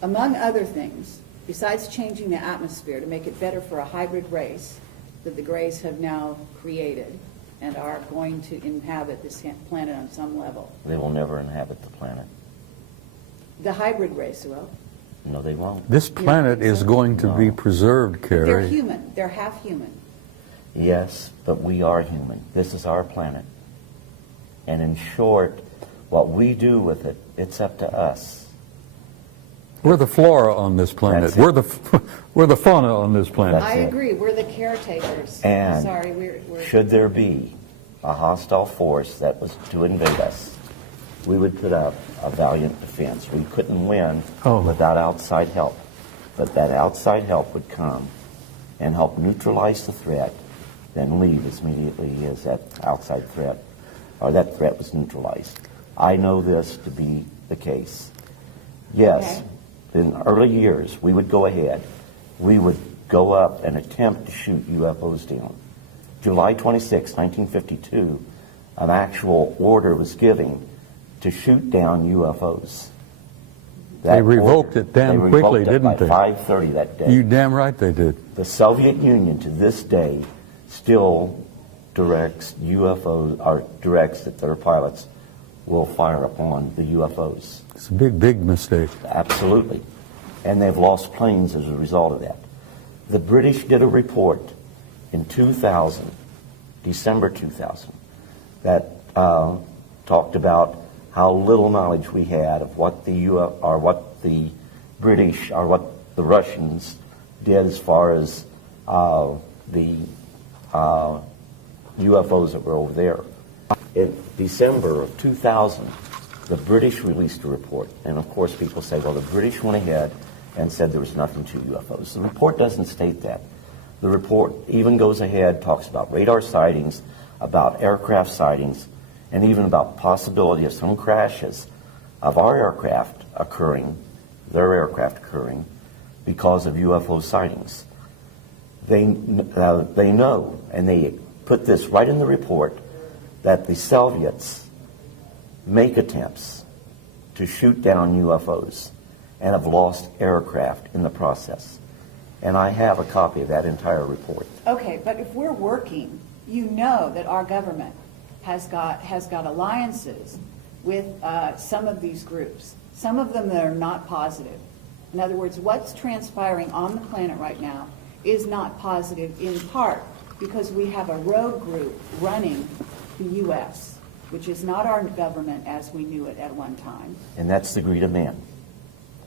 among other things, besides changing the atmosphere to make it better for a hybrid race that the Greys have now created and are going to inhabit this planet on some level. They will never inhabit the planet. The hybrid race will. No, they won't. This planet is going to be preserved, Kerry. They're human. They're half human. Yes, but we are human. This is our planet. And in short, what we do with it, it's up to us. We're the flora on this planet. We're the fauna on this planet. I agree. We're the caretakers. And sorry, we're should there be a hostile force that was to invade us, we would put up a valiant defense. We couldn't win without outside help. But that outside help would come and help neutralize the threat, then leave as immediately as that outside threat, or that threat was neutralized. I know this to be the case. Yes, in early years, we would go ahead. We would go up and attempt to shoot UFOs down. July 26, 1952, an actual order was given to shoot down UFOs. They revoked it damn quickly, didn't they? By 5:30 that day. You damn right they did. The Soviet Union to this day still directs UFOs, or directs that their pilots will fire upon the UFOs. It's a big, big mistake. Absolutely. And they've lost planes as a result of that. The British did a report in 2000, December 2000, that talked about how little knowledge we had of what the British or what the Russians did as far as the UFOs that were over there. In December of 2000, the British released a report, and of course people say, well, the British went ahead and said there was nothing to UFOs. The report doesn't state that. The report even goes ahead, talks about radar sightings, about aircraft sightings, and even about possibility of some crashes of our aircraft occurring, their aircraft occurring, because of UFO sightings. They know, and they put this right in the report, that the Soviets make attempts to shoot down UFOs and have lost aircraft in the process. And I have a copy of that entire report. Okay, but if we're working, you know that our government has got alliances with some of these groups. Some of them that are not positive. In other words, what's transpiring on the planet right now is not positive, in part because we have a rogue group running the U.S., which is not our government as we knew it at one time. And that's the greed of man.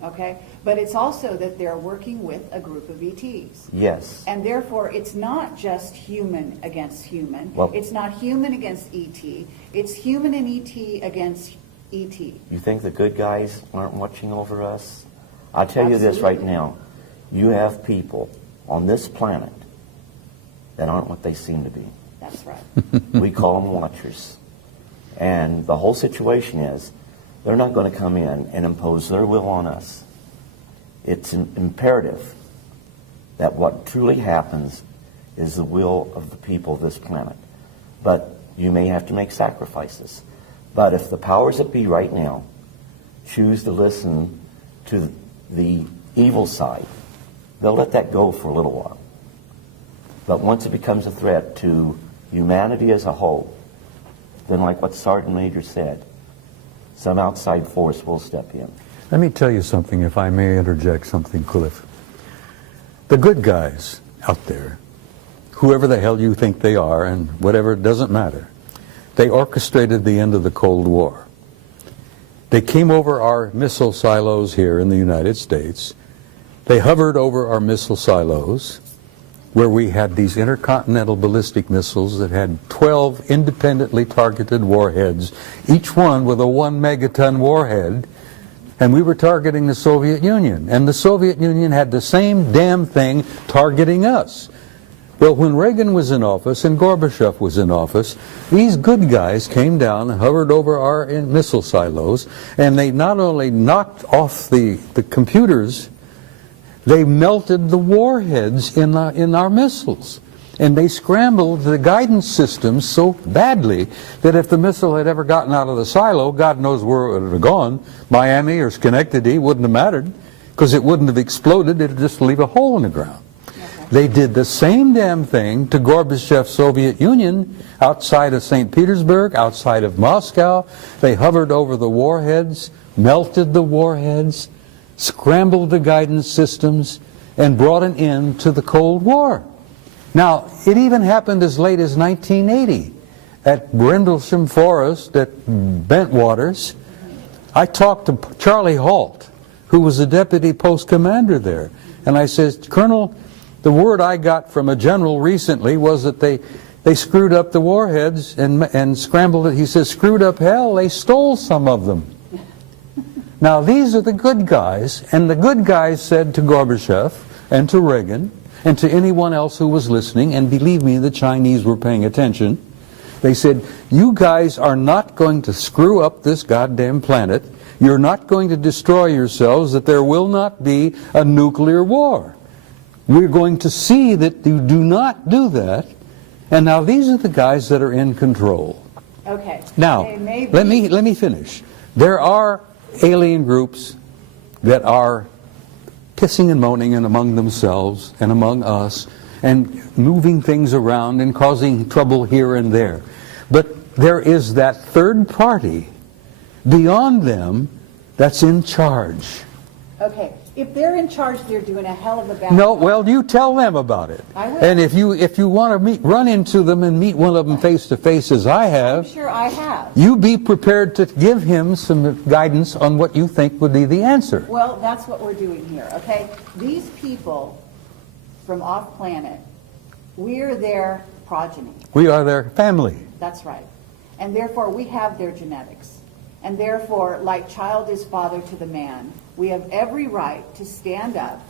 Okay? But it's also that they're working with a group of ETs. Yes. And therefore, it's not just human against human. Well, it's not human against ET. It's human and ET against ET. You think the good guys aren't watching over us? I'll tell you this right now. You have people on this planet that aren't what they seem to be. That's right. We call them watchers. And the whole situation is, they're not going to come in and impose their will on us. It's imperative that what truly happens is the will of the people of this planet. But you may have to make sacrifices. But if the powers that be right now choose to listen to the evil side, they'll let that go for a little while. But once it becomes a threat to humanity as a whole, then like what Sergeant Major said, some outside force will step in. Let me tell you something, if I may interject something, Cliff. The good guys out there, whoever the hell you think they are, and whatever, it doesn't matter, they orchestrated the end of the Cold War. They came over our missile silos here in the United States. They hovered over our missile silos, where we had these intercontinental ballistic missiles that had 12 independently targeted warheads, each one with a 1 megaton warhead, and we were targeting the Soviet Union. And the Soviet Union had the same damn thing targeting us. Well, when Reagan was in office and Gorbachev was in office, these good guys came down and hovered over our missile silos, and they not only knocked off the computers, they melted the warheads in our missiles. And they scrambled the guidance systems so badly that if the missile had ever gotten out of the silo, God knows where it would have gone. Miami or Schenectady wouldn't have mattered, because it wouldn't have exploded. It would just leave a hole in the ground. They did the same damn thing to Gorbachev's Soviet Union outside of St. Petersburg, outside of Moscow. They hovered over the warheads, melted the warheads, scrambled the guidance systems, and brought an end to the Cold War. Now, it even happened as late as 1980 at Brindlesham Forest at Bentwaters. I talked to Charlie Halt, who was the deputy post commander there, and I said, Colonel, the word I got from a general recently was that they screwed up the warheads and scrambled it. He says, screwed up hell, they stole some of them. Now, these are the good guys, and the good guys said to Gorbachev and to Reagan and to anyone else who was listening, and believe me, the Chinese were paying attention, they said, you guys are not going to screw up this goddamn planet. You're not going to destroy yourselves, that there will not be a nuclear war. We're going to see that you do not do that. And now these are the guys that are in control. Okay. Now, let me finish. There are alien groups that are pissing and moaning and among themselves and among us and moving things around and causing trouble here and there. But there is that third party beyond them that's in charge. Okay. If they're in charge, they're doing a hell of a bad No, job. well, you tell them about it. I will. And if you want to run into them and meet one of them face to face, as I have, I'm sure I have. you be prepared to give him some guidance on what you think would be the answer. Well, that's what we're doing here, okay? These people from off-planet, we're their progeny. We are their family. That's right. And therefore, we have their genetics. And therefore, like child is father to the man, we have every right to stand up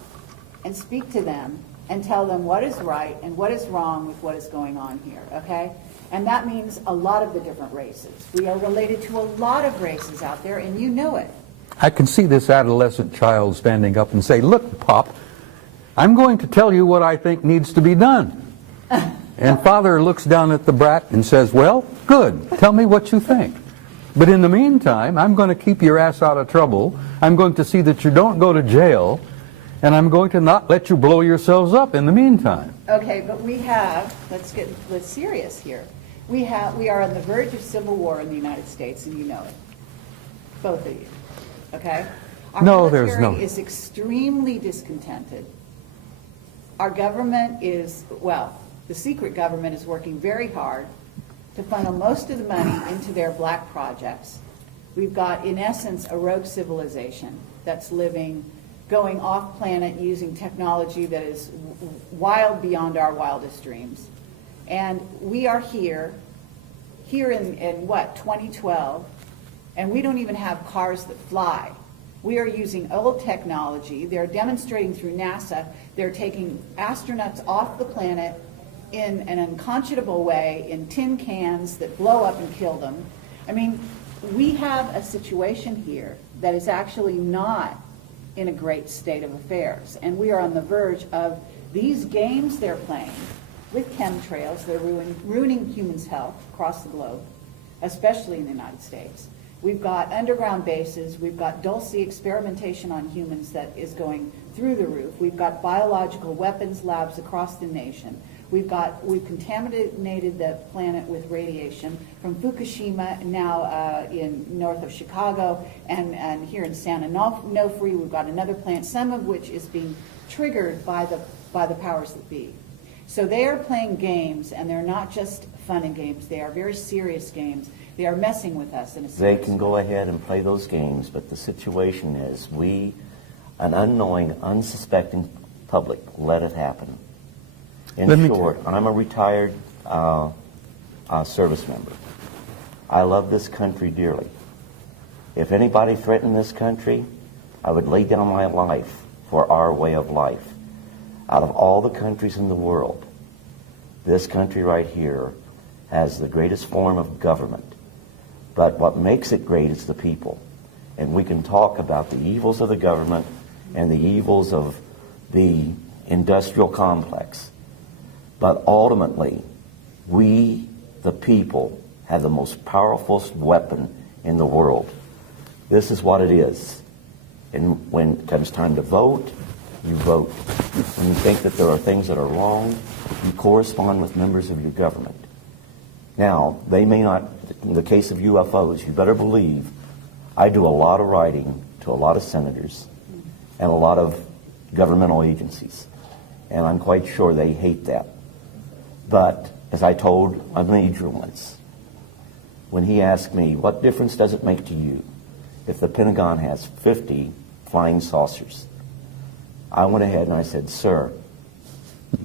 and speak to them and tell them what is right and what is wrong with what is going on here, okay? And that means a lot of the different races. We are related to a lot of races out there, and you know it. I can see this adolescent child standing up and say, look, Pop, I'm going to tell you what I think needs to be done. And father looks down at the brat and says, well, good, tell me what you think. But in the meantime, I'm going to keep your ass out of trouble. I'm going to see that you don't go to jail. And I'm going to not let you blow yourselves up in the meantime. Okay, but we have, let's serious here. We are on the verge of civil war in the United States, and you know it. Both of you. Okay? Our military is extremely discontented. Our government is, well, the secret government is working very hard to funnel most of the money into their black projects. We've got, in essence, a rogue civilization that's going off planet using technology that is wild beyond our wildest dreams. And we are here in what, 2012, and we don't even have cars that fly. We are using old technology. They're demonstrating through NASA. They're taking astronauts off the planet in an unconscionable way, in tin cans that blow up and kill them. I mean, we have a situation here that is actually not in a great state of affairs. And we are on the verge of these games they're playing with chemtrails. They're ruining humans' health across the globe, especially in the United States. We've got underground bases. We've got dulce experimentation on humans that is going through the roof. We've got biological weapons labs across the nation. We've contaminated the planet with radiation from Fukushima, now in north of Chicago, and here in San Onofre, we've got another plant, some of which is being triggered by the powers that be. So they are playing games, and they're not just fun and games. They are very serious games. They are messing with us in a They can go ahead and play those games, but the situation is an unknowing, unsuspecting public, let it happen. In short, I'm a retired service member. I love this country dearly. If anybody threatened this country, I would lay down my life for our way of life. Out of all the countries in the world, this country right here has the greatest form of government. But what makes it great is the people. And we can talk about the evils of the government and the evils of the industrial complex. But ultimately, we, the people, have the most powerful weapon in the world. This is what it is. And when it comes time to vote, you vote. When you think that there are things that are wrong, you correspond with members of your government. Now, they may not, in the case of UFOs, you better believe I do a lot of writing to a lot of senators and a lot of governmental agencies. And I'm quite sure they hate that. But as I told a major once, when he asked me, what difference does it make to you if the Pentagon has 50 flying saucers? I went ahead and I said, sir,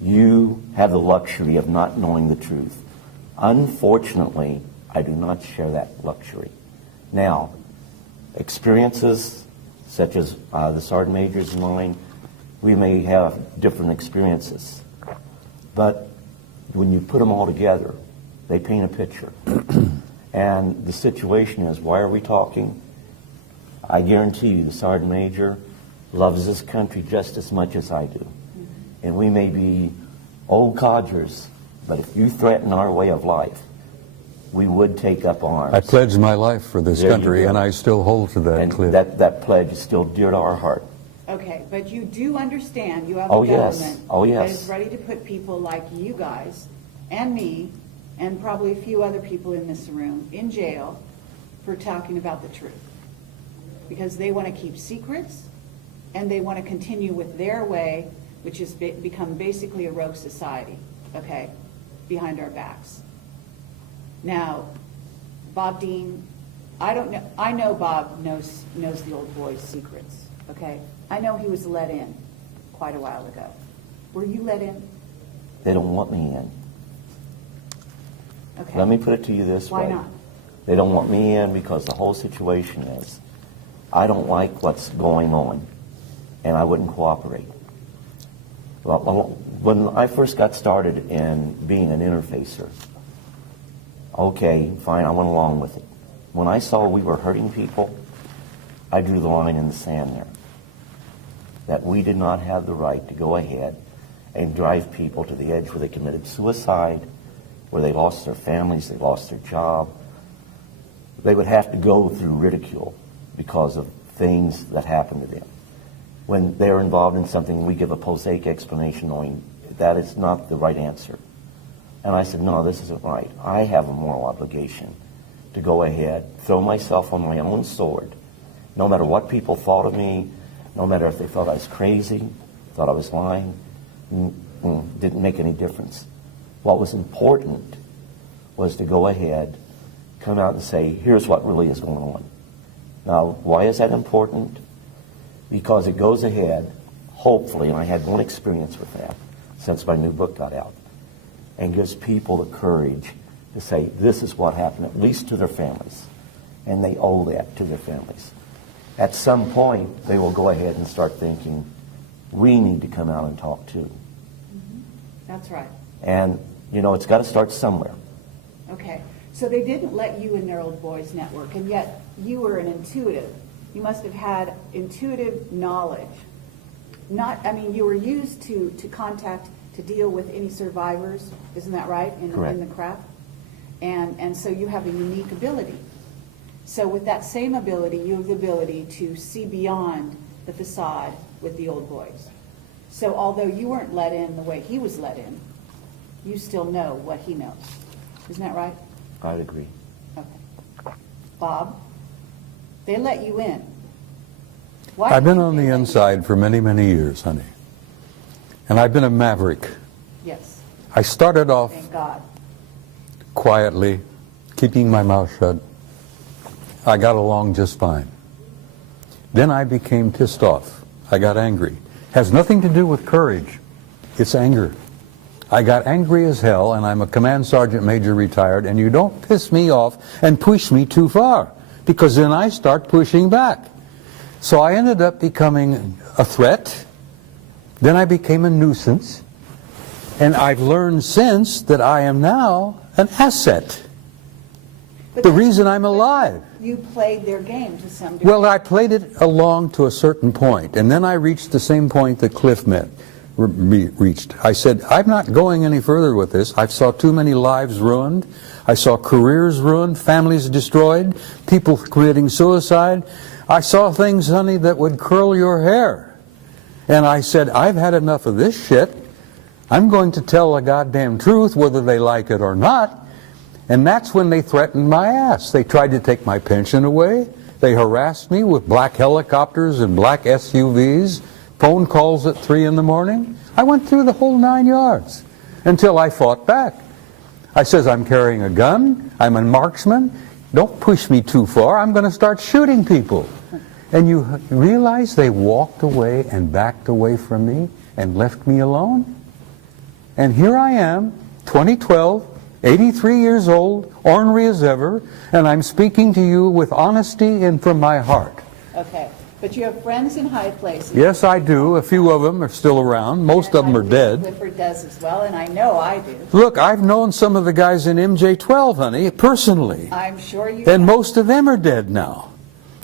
you have the luxury of not knowing the truth. Unfortunately, I do not share that luxury. Now, experiences such as the Sergeant Major's and mine, we may have different experiences. But when you put them all together, they paint a picture. And the situation is, why are we talking? I guarantee you the Sergeant Major loves this country just as much as I do. And we may be old codgers, but if you threaten our way of life, we would take up arms. I pledged my life for this There you country, go. and I still hold to that, And Cliff. that pledge is still dear to our heart. Okay, but you do understand you have Oh, a yes. government Oh, yes. that is ready to put people like you guys and me and probably a few other people in this room in jail for talking about the truth. Because they want to keep secrets and they want to continue with their way, which has become basically a rogue society, okay, behind our backs. Now, Bob Dean, I know Bob knows the old boy's secrets, okay? I know he was let in quite a while ago. Were you let in? They don't want me in. Okay. Let me put it to you this way. Why not? They don't want me in because the whole situation is, I don't like what's going on, and I wouldn't cooperate. Well, when I first got started in being an interfacer, okay, fine, I went along with it. When I saw we were hurting people, I drew the line in the sand there. That we did not have the right to go ahead and drive people to the edge where they committed suicide, where they lost their families, they lost their job. They would have to go through ridicule because of things that happened to them. When they're involved in something, we give a prosaic explanation knowing that is not the right answer. And I said, no, this isn't right. I have a moral obligation to go ahead, throw myself on my own sword, no matter what people thought of me, no matter if they thought I was crazy, thought I was lying, didn't make any difference. What was important was to go ahead, come out and say, here's what really is going on. Now, why is that important? Because it goes ahead, hopefully, and I had one experience with that since my new book got out, and gives people the courage to say, this is what happened, at least to their families. And they owe that to their families. At some point, they will go ahead and start thinking, we need to come out and talk too. That's right. And, you know, it's got to start somewhere. Okay. So they didn't let you in their old boys network, and yet you were an intuitive. You must have had intuitive knowledge. You were used to contact, to deal with any survivors, isn't that right, in the craft? And so you have a unique ability. So with that same ability, you have the ability to see beyond the facade with the old boys. So although you weren't let in the way he was let in, you still know what he knows. Isn't that right? I'd agree. Okay. Bob, they let you in. Why I've did been you on the let you in? inside for many, many years, honey. And I've been a maverick. Yes. I started off Thank God. quietly, keeping my mouth shut. I got along just fine. Then I became pissed off. I got angry. Has nothing to do with courage. It's anger. I got angry as hell, and I'm a command sergeant major retired, and you don't piss me off and push me too far, because then I start pushing back. So I ended up becoming a threat. Then I became a nuisance. And I've learned since that I am now an asset. But The that's- reason I'm alive. You played their game to some degree. Well, I played it along to a certain point, and then I reached the same point that Cliff reached. I said, I'm not going any further with this. I saw too many lives ruined. I saw careers ruined, families destroyed, people committing suicide. I saw things, honey, that would curl your hair. And I said, I've had enough of this shit. I'm going to tell the goddamn truth, whether they like it or not. And that's when they threatened my ass. They tried to take my pension away. They harassed me with black helicopters and black SUVs, phone calls at 3 in the morning. I went through the whole 9 yards until I fought back. I says, I'm carrying a gun, I'm a marksman, don't push me too far, I'm going to start shooting people. And you realize they walked away and backed away from me and left me alone? And here I am, 2012, 83 years old, ornery as ever, and I'm speaking to you with honesty and from my heart. Okay, but you have friends in high places. Yes, I do. A few of them are still around. Most of them are dead. Clifford does as well, and I know I do. Look, I've known some of the guys in MJ-12, honey, personally. I'm sure you And have. most of them are dead now.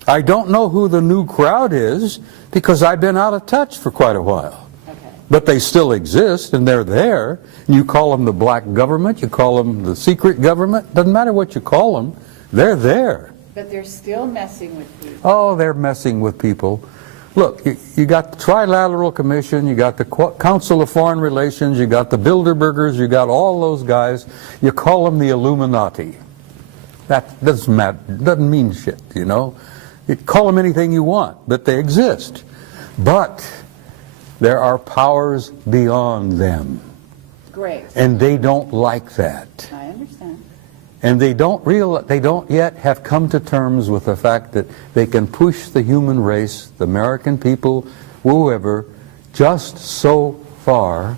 I don't know who the new crowd is because I've been out of touch for quite a while. But they still exist, and they're there. You call them the black government, you call them the secret government, doesn't matter what you call them, they're there. But they're still messing with people. Oh, they're messing with people. Look, you got the Trilateral Commission, you got the Council of Foreign Relations, you got the Bilderbergers, you got all those guys. You call them the Illuminati. That doesn't matter, doesn't mean shit, you know. You call them anything you want, but they exist. But there are powers beyond them. Great. And they don't like that. I understand. And they don't yet have come to terms with the fact that they can push the human race, the American people, whoever, just so far,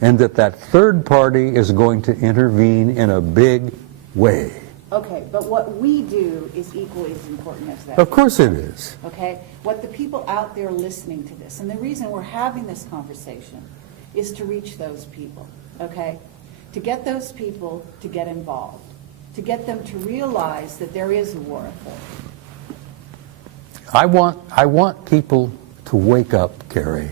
and that third party is going to intervene in a big way. Okay, but what we do is equally as important as that. Of course it is. Okay? What the people out there listening to this, and the reason we're having this conversation is to reach those people, okay? To get those people to get involved, to get them to realize that there is a war afoot. I want people to wake up, Kerry.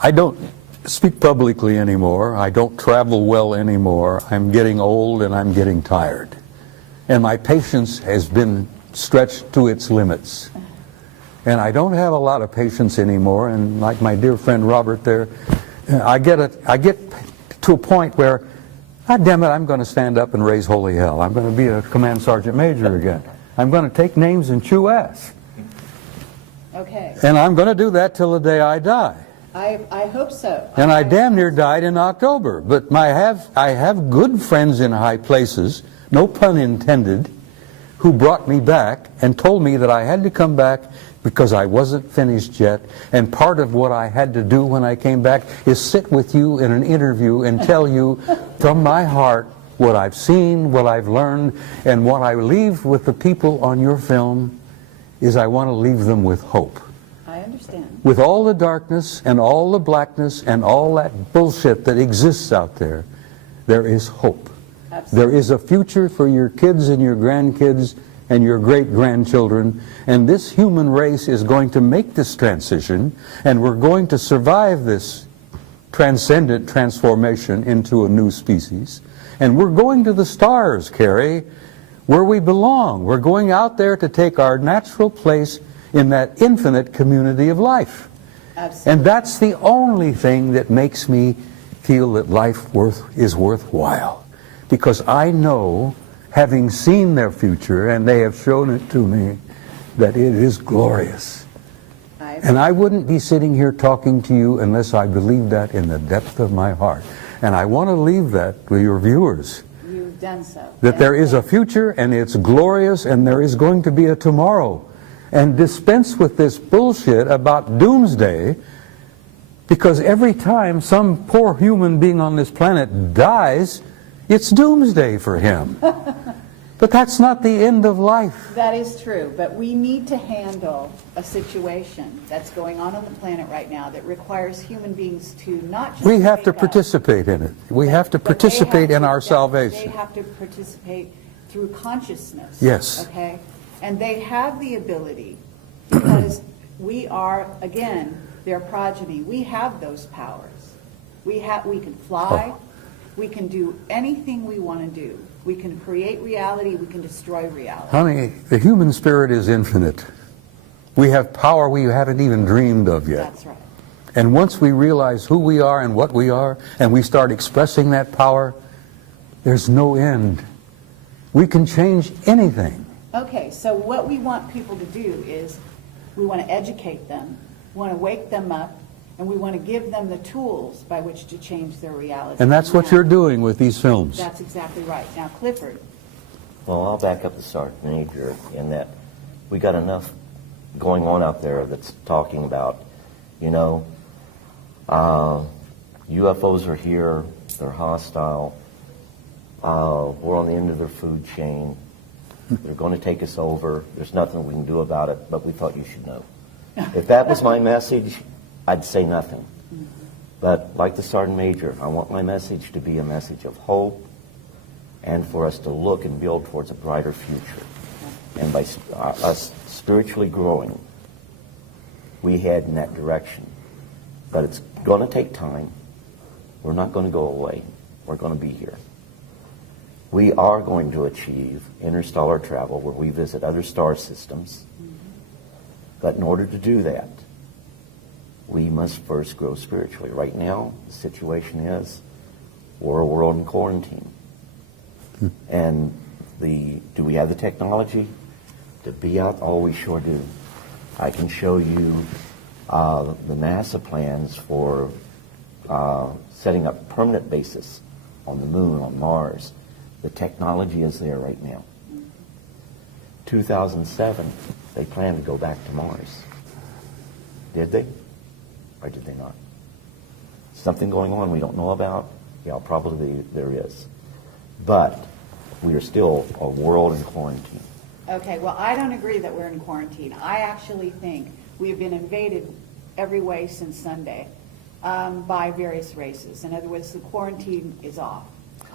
I don't speak publicly anymore. I don't travel well anymore. I'm getting old and I'm getting tired. And my patience has been stretched to its limits. And I don't have a lot of patience anymore. And like my dear friend Robert there, I get to a point where, God damn it, I'm going to stand up and raise holy hell. I'm going to be a command sergeant major again. I'm going to take names and chew ass. Okay. And I'm going to do that till the day I die. I hope so. And I damn near died in October. But I have good friends in high places, no pun intended, who brought me back and told me that I had to come back because I wasn't finished yet. And part of what I had to do when I came back is sit with you in an interview and tell you from my heart what I've seen, what I've learned, and what I leave with the people on your film is I want to leave them with hope. I understand. With all the darkness and all the blackness and all that bullshit that exists out there, there is hope. Absolutely. There is a future for your kids and your grandkids and your great-grandchildren, and this human race is going to make this transition, and we're going to survive this transcendent transformation into a new species. And we're going to the stars, Kerry, where we belong. We're going out there to take our natural place in that infinite community of life. Absolutely. And that's the only thing that makes me feel that life is worthwhile. Because I know, having seen their future, and they have shown it to me, that it is glorious. And I wouldn't be sitting here talking to you unless I believed that in the depth of my heart. And I want to leave that with your viewers. You've done so. That there is a future, and it's glorious, and there is going to be a tomorrow. And dispense with this bullshit about doomsday, because every time some poor human being on this planet dies, it's doomsday for him. But that's not the end of life. That is true, but we need to handle a situation that's going on the planet right now that requires human beings to not just We have to wake up, participate in it. We have to but they participate have in to- our They salvation. have to participate through consciousness. Yes. Okay? And they have the ability, because we are, again, their progeny. We have those powers. We can fly. We can do anything we want to do. We can create reality. We can destroy reality. Honey, the human spirit is infinite. We have power we haven't even dreamed of yet. That's right. And once we realize who we are and what we are, and we start expressing that power, there's no end. We can change anything. Okay, so what we want people to do is we want to educate them, we want to wake them up, and we want to give them the tools by which to change their reality. And that's what you're doing with these films. That's exactly right. Now, Clifford. Well, I'll back up the Sergeant Major in that we got enough going on out there that's talking about, you know, UFOs are here, they're hostile, we're on the end of their food chain, they're going to take us over, there's nothing we can do about it, but we thought you should know. If that was my message, I'd say nothing. But like the Sergeant Major, I want my message to be a message of hope and for us to look and build towards a brighter future. And by us spiritually growing, we head in that direction. But it's going to take time. We're not going to go away. We're going to be here. We are going to achieve interstellar travel where we visit other star systems. But in order to do that, we must first grow spiritually. Right now, the situation is we're a world in quarantine. And do we have the technology to be out? Oh, we sure do. I can show you the NASA plans for setting up permanent bases on the moon, on Mars. The technology is there right now. 2007, they planned to go back to Mars. Did they? Or did they not? Something going on we don't know about? Yeah, probably there is. But we are still a world in quarantine. Okay, well, I don't agree that we're in quarantine. I actually think we have been invaded every way since Sunday by various races. In other words, the quarantine is off.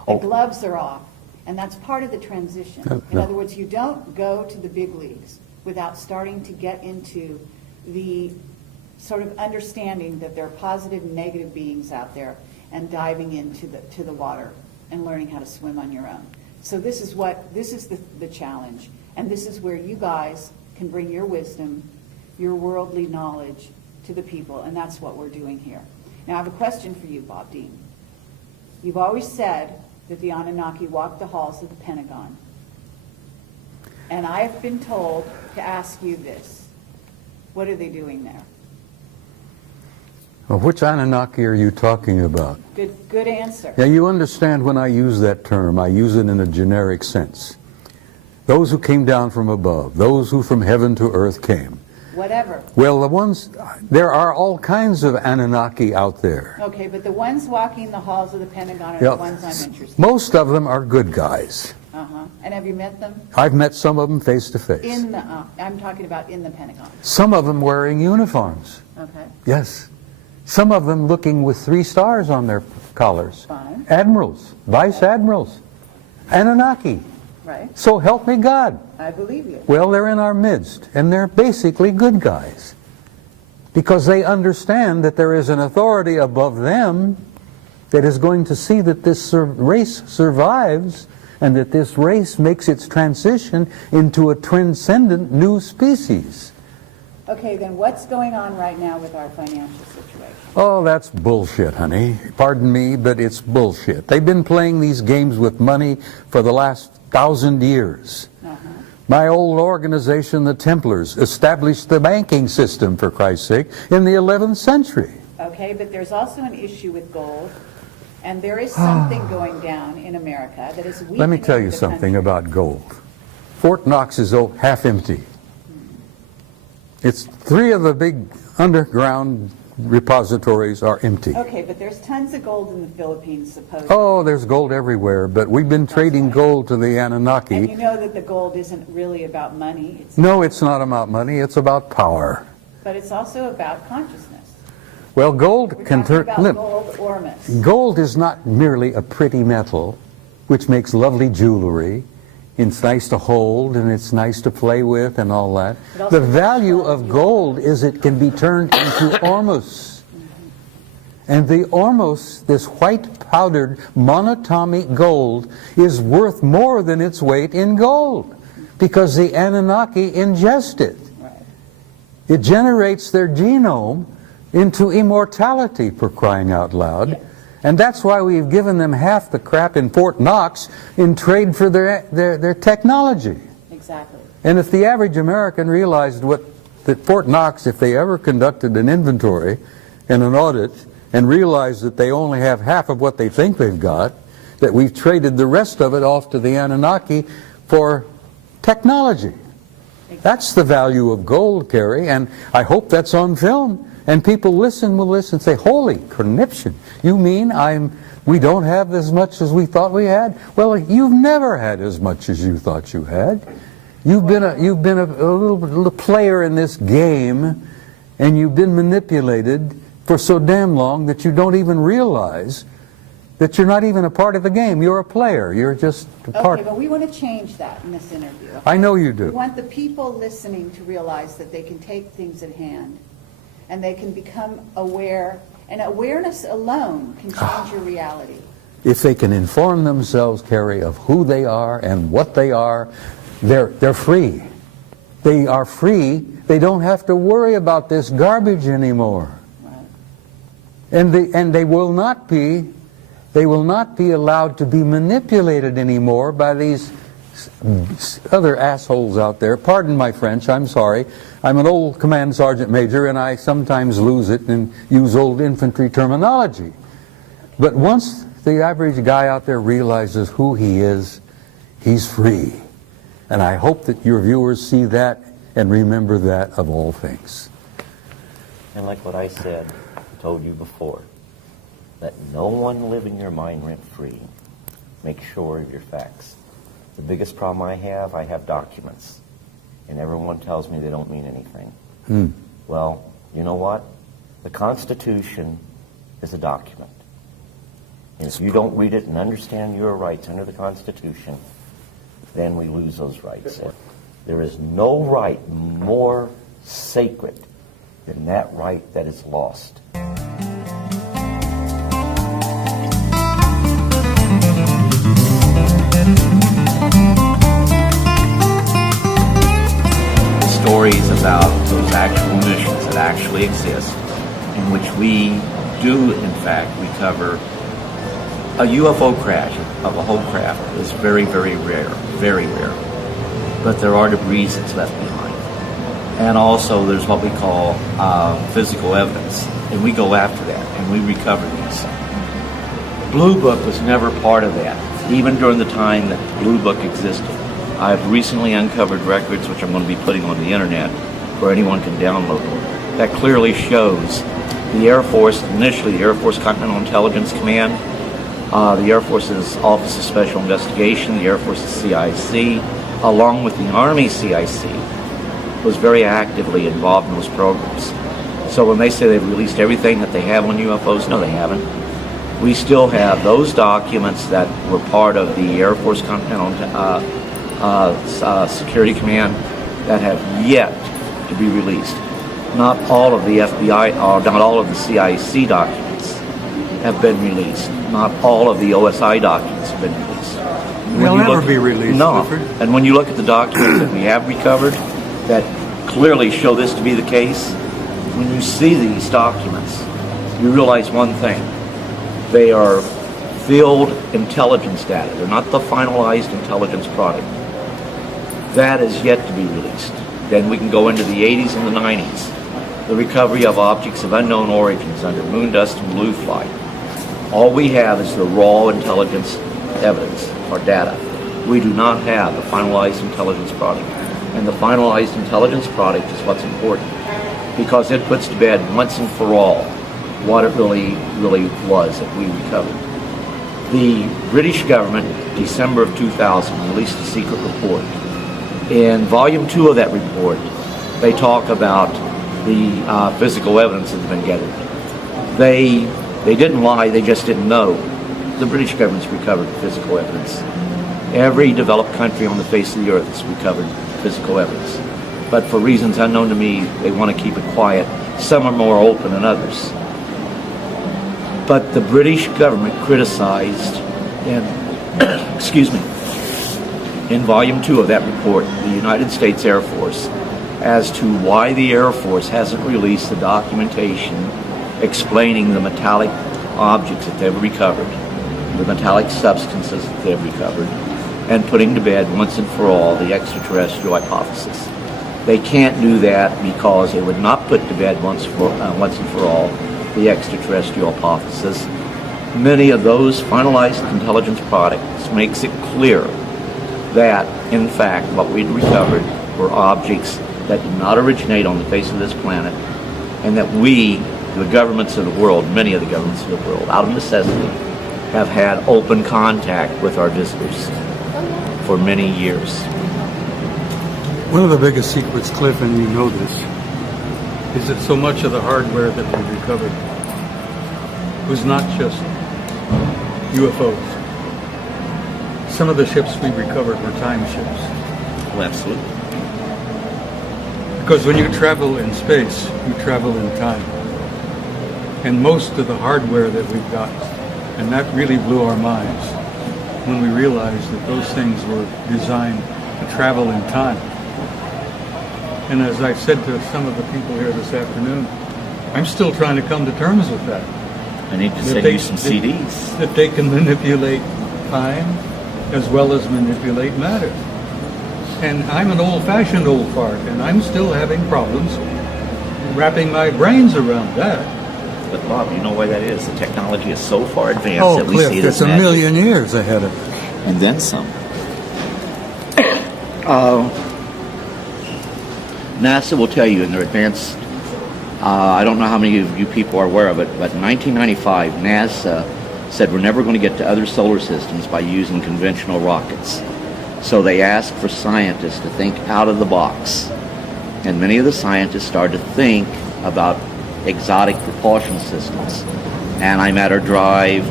The gloves are off, and that's part of the transition. In other words, you don't go to the big leagues without starting to get into the sort of understanding that there are positive and negative beings out there and diving into the water and learning how to swim on your own. So this is the challenge, and this is where you guys can bring your wisdom, your worldly knowledge to the people, and that's what we're doing here. Now I have a question for you, Bob Dean. You've always said that the Anunnaki walked the halls of the Pentagon, and I have been told to ask you this. What are they doing there? Well, which Anunnaki are you talking about? Good answer. Yeah, you understand when I use that term, I use it in a generic sense. Those who came down from above, those who from heaven to earth came. Whatever. Well, there are all kinds of Anunnaki out there. Okay, but the ones walking the halls of the Pentagon are the ones I'm interested in. Most of them are good guys. Uh-huh. And have you met them? I've met some of them face to face. I'm talking about in the Pentagon. Some of them wearing uniforms. Okay. Yes. Some of them looking with 3 stars on their collars. Fine. Admirals, vice admirals, Anunnaki. Right. So help me God. I believe you. Well, they're in our midst, and they're basically good guys. Because they understand that there is an authority above them that is going to see that this race survives and that this race makes its transition into a transcendent new species. Okay, then what's going on right now with our financial situation? Oh, that's bullshit, honey. Pardon me, but it's bullshit. They've been playing these games with money for the last 1,000 years. My old organization, the Templars, established the banking system, for Christ's sake, in the 11th century. Okay, but there's also an issue with gold, and there is something going down in America that is weakening. Let me tell you something about gold. Fort Knox is half empty. It's 3 of the big underground repositories are empty. Okay, but there's tons of gold in the Philippines, supposedly. Oh, there's gold everywhere, but we've been trading gold to the Anunnaki. And you know that the gold isn't really about money. No, it's not about money, it's about power. But it's also about consciousness. Well, gold can turn... Gold or miss. Gold is not merely a pretty metal, which makes lovely jewelry. It's nice to hold, and it's nice to play with, and all that. The value of gold is it can be turned into ormus. And the ormus, this white powdered monatomic gold, is worth more than its weight in gold, because the Anunnaki ingest it. It generates their genome into immortality, for crying out loud. Yes. And that's why we've given them half the crap in Fort Knox in trade for their technology. Exactly. Exactly. And if the average American realized that Fort Knox, if they ever conducted an inventory and an audit and realized that they only have half of what they think they've got, that we've traded the rest of it off to the Anunnaki for technology. That's the value of gold, Kerry, and I hope that's on film. And people will listen and say, holy conniption, you mean we don't have as much as we thought we had? Well, you've never had as much as you thought you had. You've been a little player in this game, and you've been manipulated for so damn long that you don't even realize that you're not even a part of the game. You're a player. You're just a part. Okay, but we want to change that in this interview. Okay? I know you do. We want the people listening to realize that they can take things at hand, and they can become aware, and awareness alone can change your reality. If they can inform themselves, Kerry, of who they are and what they are, they're free. They are free. They don't have to worry about this garbage anymore. Right. And they will not be allowed to be manipulated anymore by these other assholes out there. Pardon my French, I'm sorry. I'm an old command sergeant major, and I sometimes lose it and use old infantry terminology. But once the average guy out there realizes who he is, he's free. And I hope that your viewers see that and remember that of all things. And like what I said, told you before, let no one live in your mind rent-free. Make sure of your facts. The biggest problem I have documents. And everyone tells me they don't mean anything. Well, you know what? The Constitution is a document. And if you don't read it and understand your rights under the Constitution, then we lose those rights. There is no right more sacred than that right that is lost. Stories about those actual missions that actually exist, in which we do, in fact, recover a UFO crash of a whole craft is very, very rare, very rare. But there are debris that's left behind. And also there's what we call physical evidence, and we go after that, and we recover these. Blue Book was never part of that, even during the time that Blue Book existed. I've recently uncovered records, which I'm going to be putting on the internet, where anyone can download them, that clearly shows the Air Force, initially the Air Force Continental Intelligence Command, the Air Force's Office of Special Investigation, the Air Force's CIC, along with the Army CIC, was very actively involved in those programs. So when they say they've released everything that they have on UFOs, no, they haven't. We still have those documents that were part of the Air Force Continental Security Command that have yet to be released. Not all of the FBI, or not all of the CIC documents have been released. Not all of the OSI documents have been released. They'll never be released. No. Clifford. And when you look at the documents that we have recovered that clearly show this to be the case, when you see these documents, you realize one thing. They are field intelligence data. They're not the finalized intelligence product. That is yet to be released. Then we can go into the 80s and the 90s. The recovery of objects of unknown origins under moon dust and blue flight. All we have is the raw intelligence evidence or data. We do not have the finalized intelligence product. And the finalized intelligence product is what's important, because it puts to bed once and for all what it really was that we recovered. The British government, December of 2000, released a secret report. In volume 2 of that report, they talk about the physical evidence that's been gathered. They didn't lie, they just didn't know. The British government's recovered physical evidence. Every developed country on the face of the earth has recovered physical evidence. But for reasons unknown to me, they want to keep it quiet. Some are more open than others. But the British government criticized, in volume 2 of that report, the United States Air Force, as to why the Air Force hasn't released the documentation explaining the metallic objects that they've recovered, the metallic substances that they've recovered, and putting to bed once and for all the extraterrestrial hypothesis. They can't do that because they would not put to bed once and for all the extraterrestrial hypothesis. Many of those finalized intelligence products makes it clear that, in fact, what we'd recovered were objects that did not originate on the face of this planet, and that we, the governments of the world, many of the governments of the world, out of necessity, have had open contact with our visitors for many years. One of the biggest secrets, Cliff, and you know this, is that so much of the hardware that we recovered was not just UFOs. Some of the ships we recovered were time ships. Oh, absolutely. Because when you travel in space, you travel in time. And most of the hardware that we've got, and that really blew our minds when we realized that those things were designed to travel in time. And as I said to some of the people here this afternoon, I'm still trying to come to terms with that. I need to send you some CDs. That they can manipulate time as well as manipulate matter. And I'm an old-fashioned old fart, and I'm still having problems wrapping my brains around that. But Bob, you know why that is? The technology is so far advanced that we Cliff, see it as it's a magic. million years ahead of it. And then some. NASA will tell you in their advanced, I don't know how many of you people are aware of it, but in 1995, NASA said we're never going to get to other solar systems by using conventional rockets. So they asked for scientists to think out of the box. And many of the scientists started to think about exotic propulsion systems. Antimatter drive,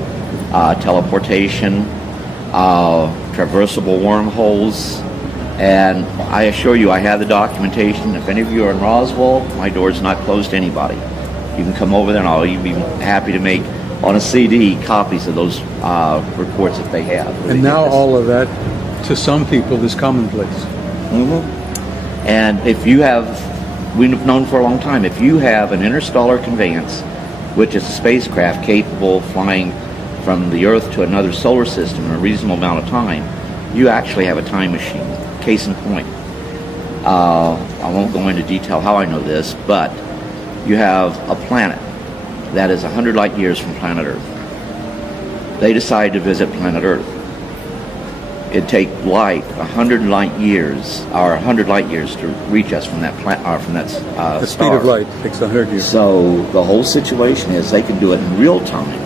teleportation, traversable wormholes. And I assure you, I have the documentation. If any of you are in Roswell, my door's not closed to anybody. You can come over there and I'll even be happy to make, on a CD, copies of those reports that they have. And now all of that, to some people, is commonplace. Mm-hmm. And if you have, we've known for a long time, if you have an interstellar conveyance, which is a spacecraft capable of flying from the Earth to another solar system in a reasonable amount of time, you actually have a time machine. Case in point. I won't go into detail how I know this, but you have a planet that is 100 light years from planet Earth. They decide to visit planet Earth. It'd take light 100 light years to reach us from that The speed star. of light takes 100 years. So the whole situation is they can do it in real time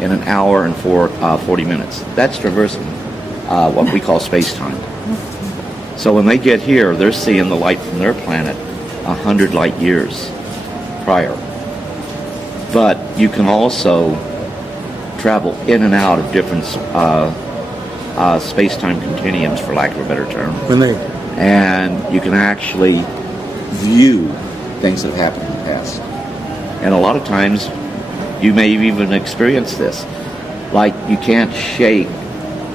in an hour and 40 minutes. That's traversing what we call space-time. So when they get here, they're seeing the light from their planet 100 light years prior. But you can also travel in and out of different space-time continuums, for lack of a better term. And you can actually view things that have happened in the past. And a lot of times, you may even experience this. Like, you can't shake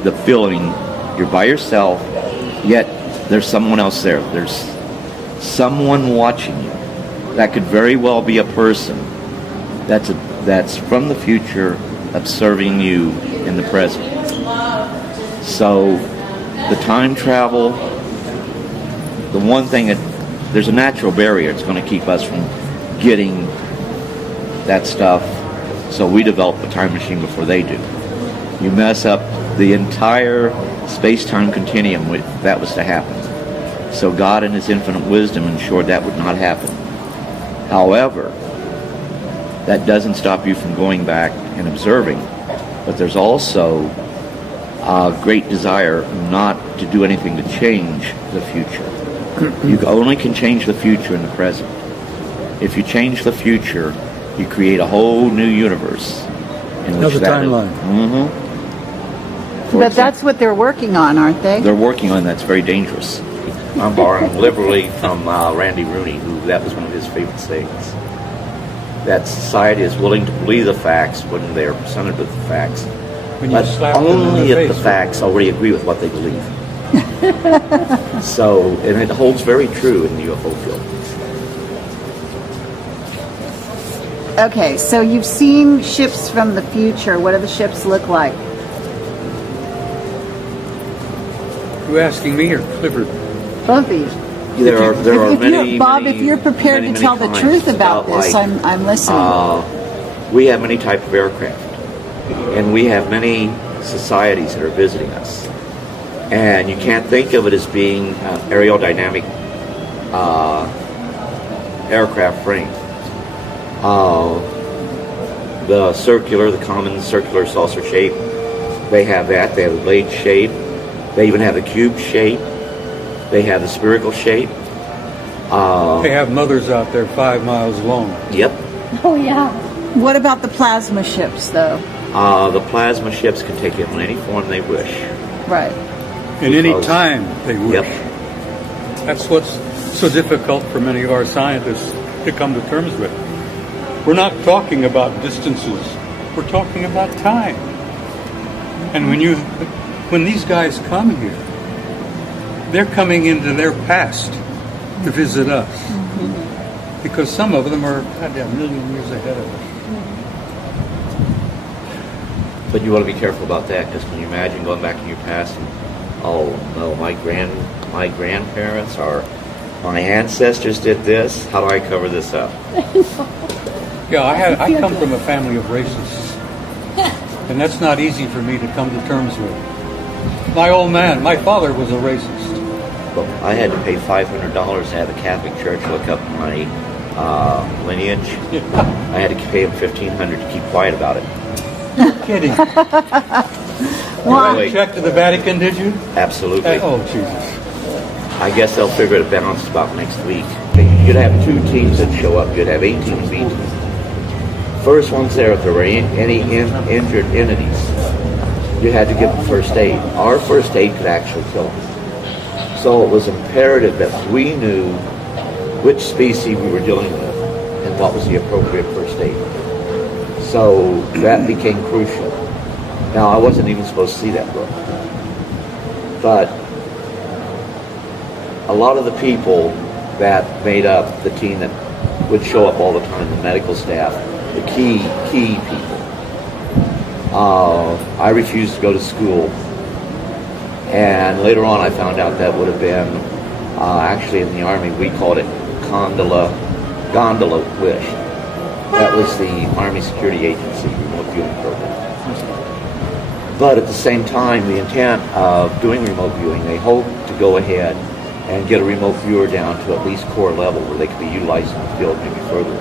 the feeling you're by yourself, yet there's someone else there. There's someone watching you. That could very well be a person that's from the future observing you in the present. So the time travel, the one thing there's a natural barrier. It's going to keep us from getting that stuff. So we develop a time machine before they do. You mess up the entire space-time continuum if that was to happen. So God in His infinite wisdom ensured that would not happen. However, that doesn't stop you from going back and observing. But there's also a great desire not to do anything to change the future. You only can change the future in the present. If you change the future, you create a whole new universe. Another timeline. Mm-hmm. But that's what they're working on, aren't they? They're working on that's very dangerous. I'm borrowing liberally from Randy Rooney, who that was one of his favorite sayings. That society is willing to believe the facts when they're presented with the facts, but only if the facts already agree with what they believe. So, and it holds very true in the UFO field. Okay, so you've seen ships from the future. What do the ships look like? You asking me or Clifford? Both of you. There are If many, Bob, many, if you're prepared many, to many tell the kinds truth about this, like, I'm listening. we have many types of aircraft, and we have many societies that are visiting us. And you can't think of it as being aerodynamic aircraft frame. The circular, the common circular saucer shape, they have that. They have the blade shape. They even have the cube shape. They have the spherical shape. They have mothers out there 5 miles long. Yep. Oh, yeah. What about the plasma ships, though? The plasma ships can take it in any form they wish. Right. In any time they wish. Yep. That's what's so difficult for many of our scientists to come to terms with. We're not talking about distances. We're talking about time. And when these guys come here, they're coming into their past to visit us. Mm-hmm. Because some of them are a million years ahead of us. But you want to be careful about that, because can you imagine going back in your past and, oh no, my grandparents or my ancestors did this? How do I cover this up? Yeah, I come from a family of racists. And that's not easy for me to come to terms with. My old man, my father was a racist. Well, I had to pay $500 to have the Catholic Church look up my lineage. I had to pay them $1,500 to keep quiet about it. You're kidding. Well, You checked to the Vatican, did you? Absolutely. Oh, Jesus. I guess they'll figure it balanced about next week. You'd have 2 teams that show up. You'd have 8 teams beat. First ones there, if there were any injured entities, you had to give them first aid. Our first aid could actually kill them. So it was imperative that we knew which species we were dealing with and what was the appropriate first aid. So that became crucial. Now, I wasn't even supposed to see that book. But a lot of the people that made up the team that would show up all the time, the medical staff, the key people, I refused to go to school. And later on I found out that would have been, actually in the Army, we called it gondola wish. That was the Army Security Agency remote viewing program. But at the same time, the intent of doing remote viewing, they hoped to go ahead and get a remote viewer down to at least core level where they could be utilized in the field maybe further.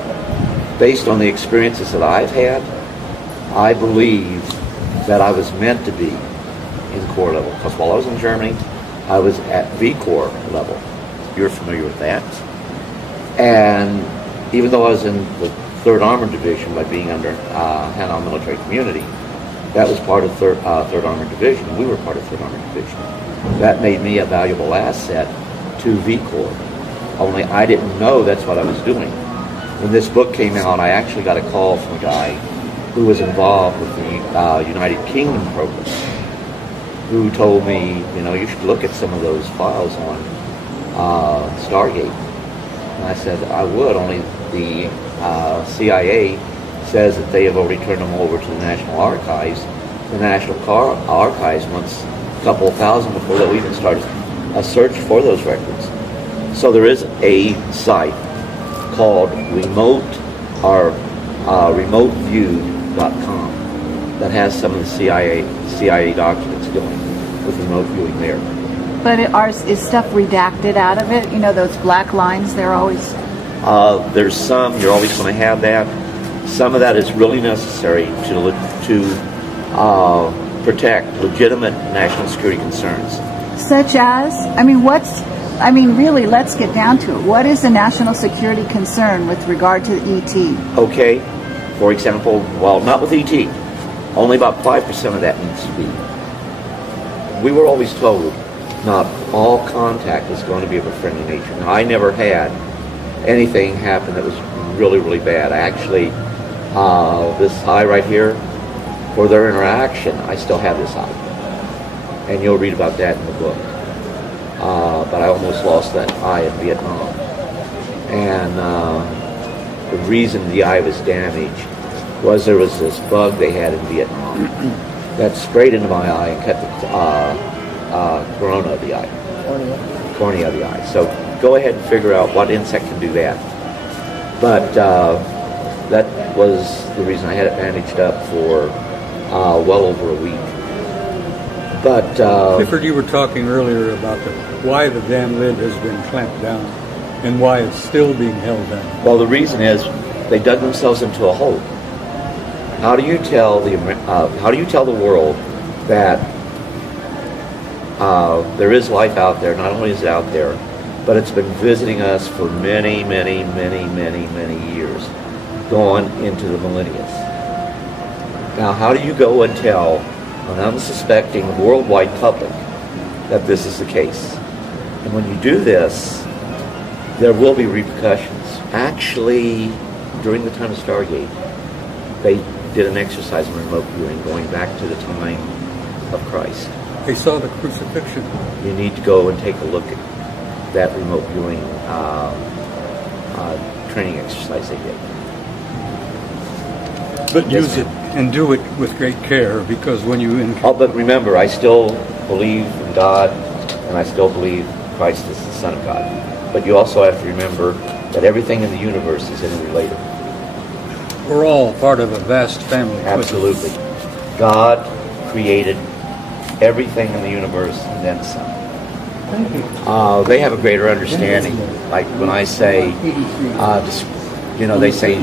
Based on the experiences that I've had, I believe that I was meant to be in core level. Because while I was in Germany, I was at V-Corps level. You're familiar with that. And even though I was in the 3rd Armored Division by being under Hanau Military Community, that was part of 3rd Armored Division. We were part of 3rd Armored Division. That made me a valuable asset to V-Corps. Only I didn't know that's what I was doing. When this book came out, I actually got a call from a guy who was involved with the United Kingdom program, who told me, you should look at some of those files on Stargate. And I said, I would, only the CIA says that they have already turned them over to the National Archives. The National Archives wants a couple of thousand before they'll even start a search for those records. So there is a site called remoteview.com that has some of the CIA documents going with remote viewing there. But is stuff redacted out of it? Those black lines, they're always... There's some, you're always going to have that. Some of that is really necessary to protect legitimate national security concerns. Such as? Really, let's get down to it. What is a national security concern with regard to ET? Okay, for example, well, not with ET. Only about 5% of that needs to be. We were always told not all contact is going to be of a friendly nature. Now, I never had anything happen that was really, really bad. I actually, this eye right here, for their interaction, I still have this eye. And you'll read about that in the book. But I almost lost that eye in Vietnam. And the reason the eye was damaged was there was this bug they had in Vietnam that sprayed into my eye and kept the corona of the eye. Cornea of the eye. So go ahead and figure out what insect can do that. But that was the reason I had it bandaged up for well over a week. But Clifford, you were talking earlier about why the damn lid has been clamped down and why it's still being held down. Well, the reason is they dug themselves into a hole. How do you tell the world that there is life out there? Not only is it out there, but it's been visiting us for many, many, many, many, many years, going into the millennia. Now, how do you go and tell an unsuspecting worldwide public that this is the case? And when you do this, there will be repercussions. Actually, during the time of Stargate, they did an exercise in remote viewing going back to the time of Christ. They saw the crucifixion. You need to go and take a look at that remote viewing training exercise they did. But use it and do it with great care, because when you... but remember, I still believe in God, and I still believe Christ is the Son of God. But you also have to remember that everything in the universe is interrelated. We're all part of a vast family. Absolutely. God created everything in the universe and then some. They have a greater understanding. Like when I say, they say,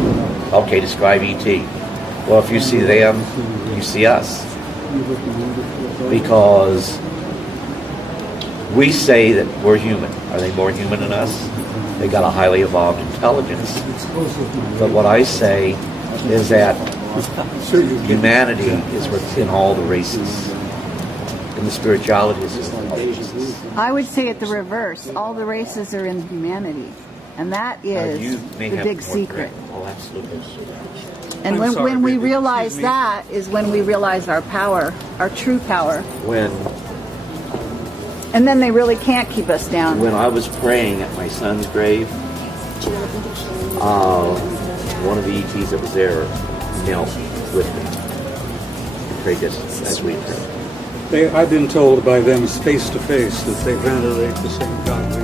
okay, describe E.T. Well, if you see them, you see us. Because we say that we're human. Are they more human than us? They got a highly evolved intelligence. But what I say is that humanity is within all the races. And the spirituality is in all the races. I would say it the reverse. All the races are in humanity. And that is the big secret. Oh, absolutely. And when we realize that is when we realize our power, our true power. And then they really can't keep us down. When I was praying at my son's grave, one of the ETs that was there knelt with me. We prayed as we prayed. I've been told by them face to face that they venerate the same God.